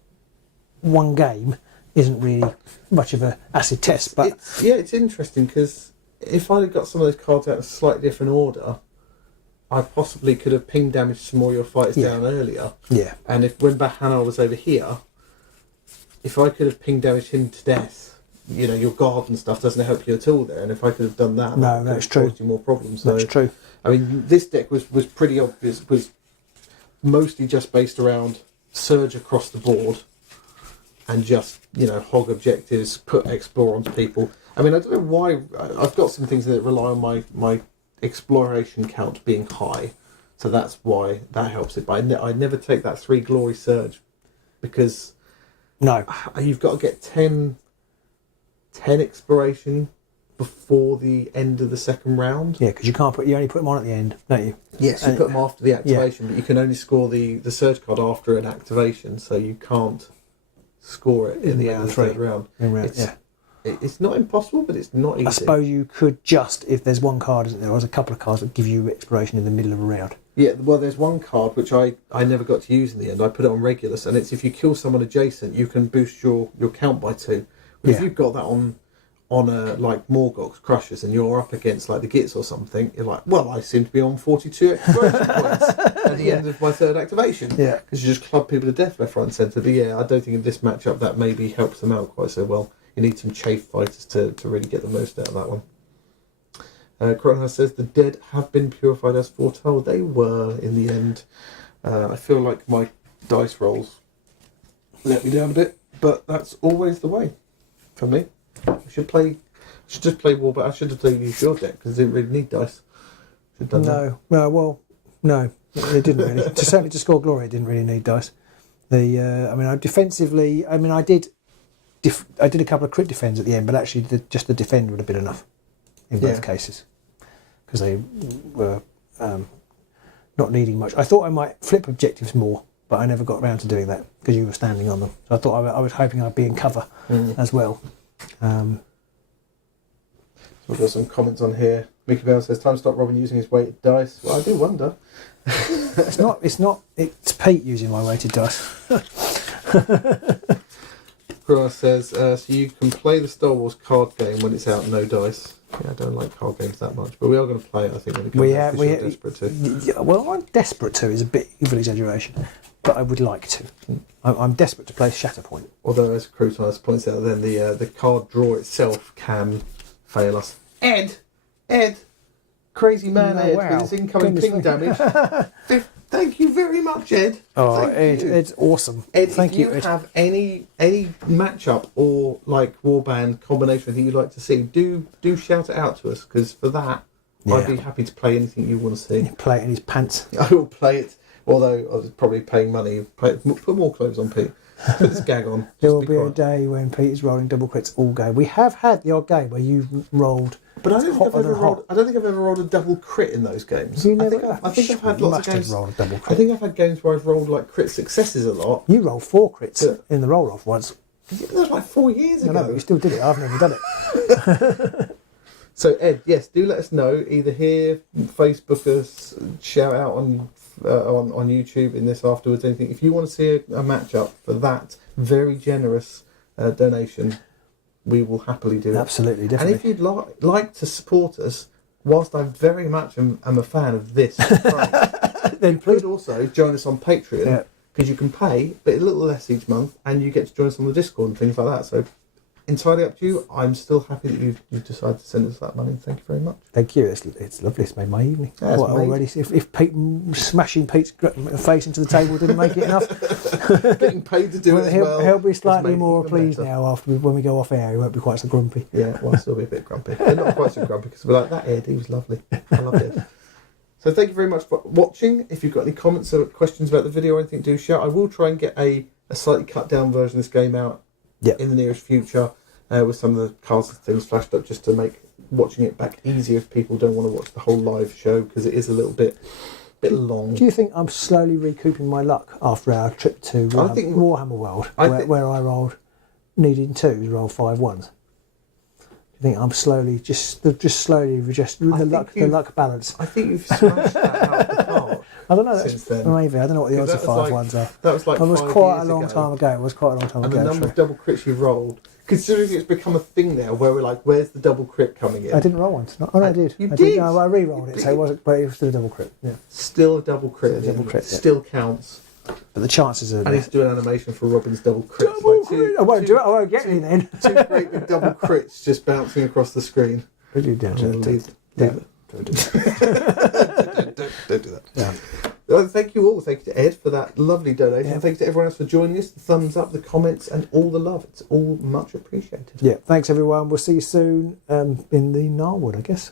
game isn't really much of a acid test, but it's interesting because if I'd got some of those cards out in a slightly different order. I possibly could have ping damaged some more of your fighters down earlier. Yeah. And when Bacchanal was over here, if I could have ping damaged him to death, your guard and stuff doesn't help you at all there. And if I could have done that, that's true. Caused you more problems. That's true. I mean, this deck was pretty obvious. Was mostly just based around surge across the board, and just hog objectives, put explore onto people. I mean, I don't know why. I've got some things that rely on my exploration count being high, so that's why that helps it. But I never take that 3 glory surge because you've got to get 10 exploration before the end of the second round. Yeah, because you only put them on at the end, don't you? Yes, you put them after the activation, but you can only score the surge card after an activation, so you can't score it in the end of the third round. It's not impossible, but it's not easy. I suppose you could if there's one card, isn't there? There's a couple of cards that give you exploration in the middle of a round. Yeah, well, there's one card which I never got to use in the end. I put it on Regulus, and it's if you kill someone adjacent, you can boost your count by 2. But if you've got that on a like Morgoth's Crushers, and you're up against like the Gits or something, you're like, well, I seem to be on 42 exploration points at the end of my 3rd activation. Yeah, because you just club people to death left, right, and centre. But I don't think in this matchup that maybe helps them out quite so well. You need some chafe fighters to really get the most out of that one. Cronhouse says the dead have been purified as foretold. They were in the end. I feel like my dice rolls let me down a bit, but that's always the way for me. I should just play War, but I should have used your deck because I didn't really need dice. Should have done that. No, it didn't really. Certainly to score glory, it didn't really need dice. Defensively, I did a couple of crit defends at the end, but actually just the defend would have been enough in both cases because they were not needing much. I thought I might flip objectives more, but I never got around to doing that because you were standing on them. So I thought I was hoping I'd be in cover as well. So we've got some comments on here. Mickey Bell says, time to stop Robin using his weighted dice. Well, I do wonder. It's Pete using my weighted dice. Grass says, so you can play the Star Wars card game when it's out, no dice. Yeah, I don't like card games that much, but we are going to play it, I think, when it comes out. We're desperate to. Yeah, well, I'm desperate to is a bit of an exaggeration, but I would like to. I'm desperate to play Shatterpoint. Although, as Crusade points out, then the card draw itself can fail us. Ed! Crazy man Ed with his incoming ping damage. Thank you very much, Ed. Oh, Ed, Ed's awesome. Ed, Thank if you, you Ed. have any matchup or like warband combination that you'd like to see, do shout it out to us, because for that, I'd be happy to play anything you want to see. Play it in his pants. I will play it, although I was probably paying money. Put more clothes on, Pete. Put this gag on. There will be a day when Pete is rolling double crits all game. We have had the odd game where you've rolled. But I don't think I've ever rolled a double crit in those games. I think I've had lots of games. Rolled a double crit. I think I've had games where I've rolled like crit successes a lot. You rolled 4 crits in the roll off once. That was like 4 years ago. No, but you still did it. I've never done it. So Ed, yes, do let us know either here, Facebook us, shout out on YouTube in this afterwards. Anything if you want to see a matchup for that very generous donation. We will happily do it. Absolutely, definitely. And if you'd like to support us, whilst I very much am a fan of this, then please also join us on Patreon, because you can pay, but a little less each month, and you get to join us on the Discord and things like that. So entirely up to you. I'm still happy that you've decided to send us that money. Thank you very much. Thank you. It's lovely. It's made my evening. Yeah, already. If Pete smashing Pete's face into the table didn't make it enough, getting paid to do it as well. He'll be slightly more pleased now when we go off air. He won't be quite so grumpy. Yeah, well, I'll still be a bit grumpy. But not quite so grumpy, because we're like, that Ed, he was lovely. I loved it. So thank you very much for watching. If you've got any comments or questions about the video or anything, do shout. I will try and get a slightly cut down version of this game out in the nearest future, with some of the cards and things flashed up, just to make watching it back easier if people don't want to watch the whole live show, because it is a little bit long. Do you think I'm slowly recouping my luck after our trip to Warhammer World, where I rolled needing 2s, roll 5 1s? I think I'm slowly just slowly adjusting the luck balance. I think you've smashed that out of the park. I don't know. Since then. Maybe I don't know what the odds of 5 1s are. That was like. It was quite a long time ago. It was quite a long time ago. And the number of double crits you rolled, considering it's become a thing now, where we're like, where's the double crit coming in? I didn't roll once. No, I did. You did? No, I re-rolled it, so it wasn't. But it was still a double crit. Yeah. Still a double crit. Still counts. But the chances are. I need to do an animation for Robin's double crits. I won't do it. I won't get any then. 2 great big double crits just bouncing across the screen. Don't do that. Don't do that. Yeah. Well, thank you all. Thank you to Ed for that lovely donation. Yeah. Thank you to everyone else for joining us. The thumbs up, the comments, and all the love. It's all much appreciated. Yeah. Thanks everyone. We'll see you soon in the Gnarlwood, I guess.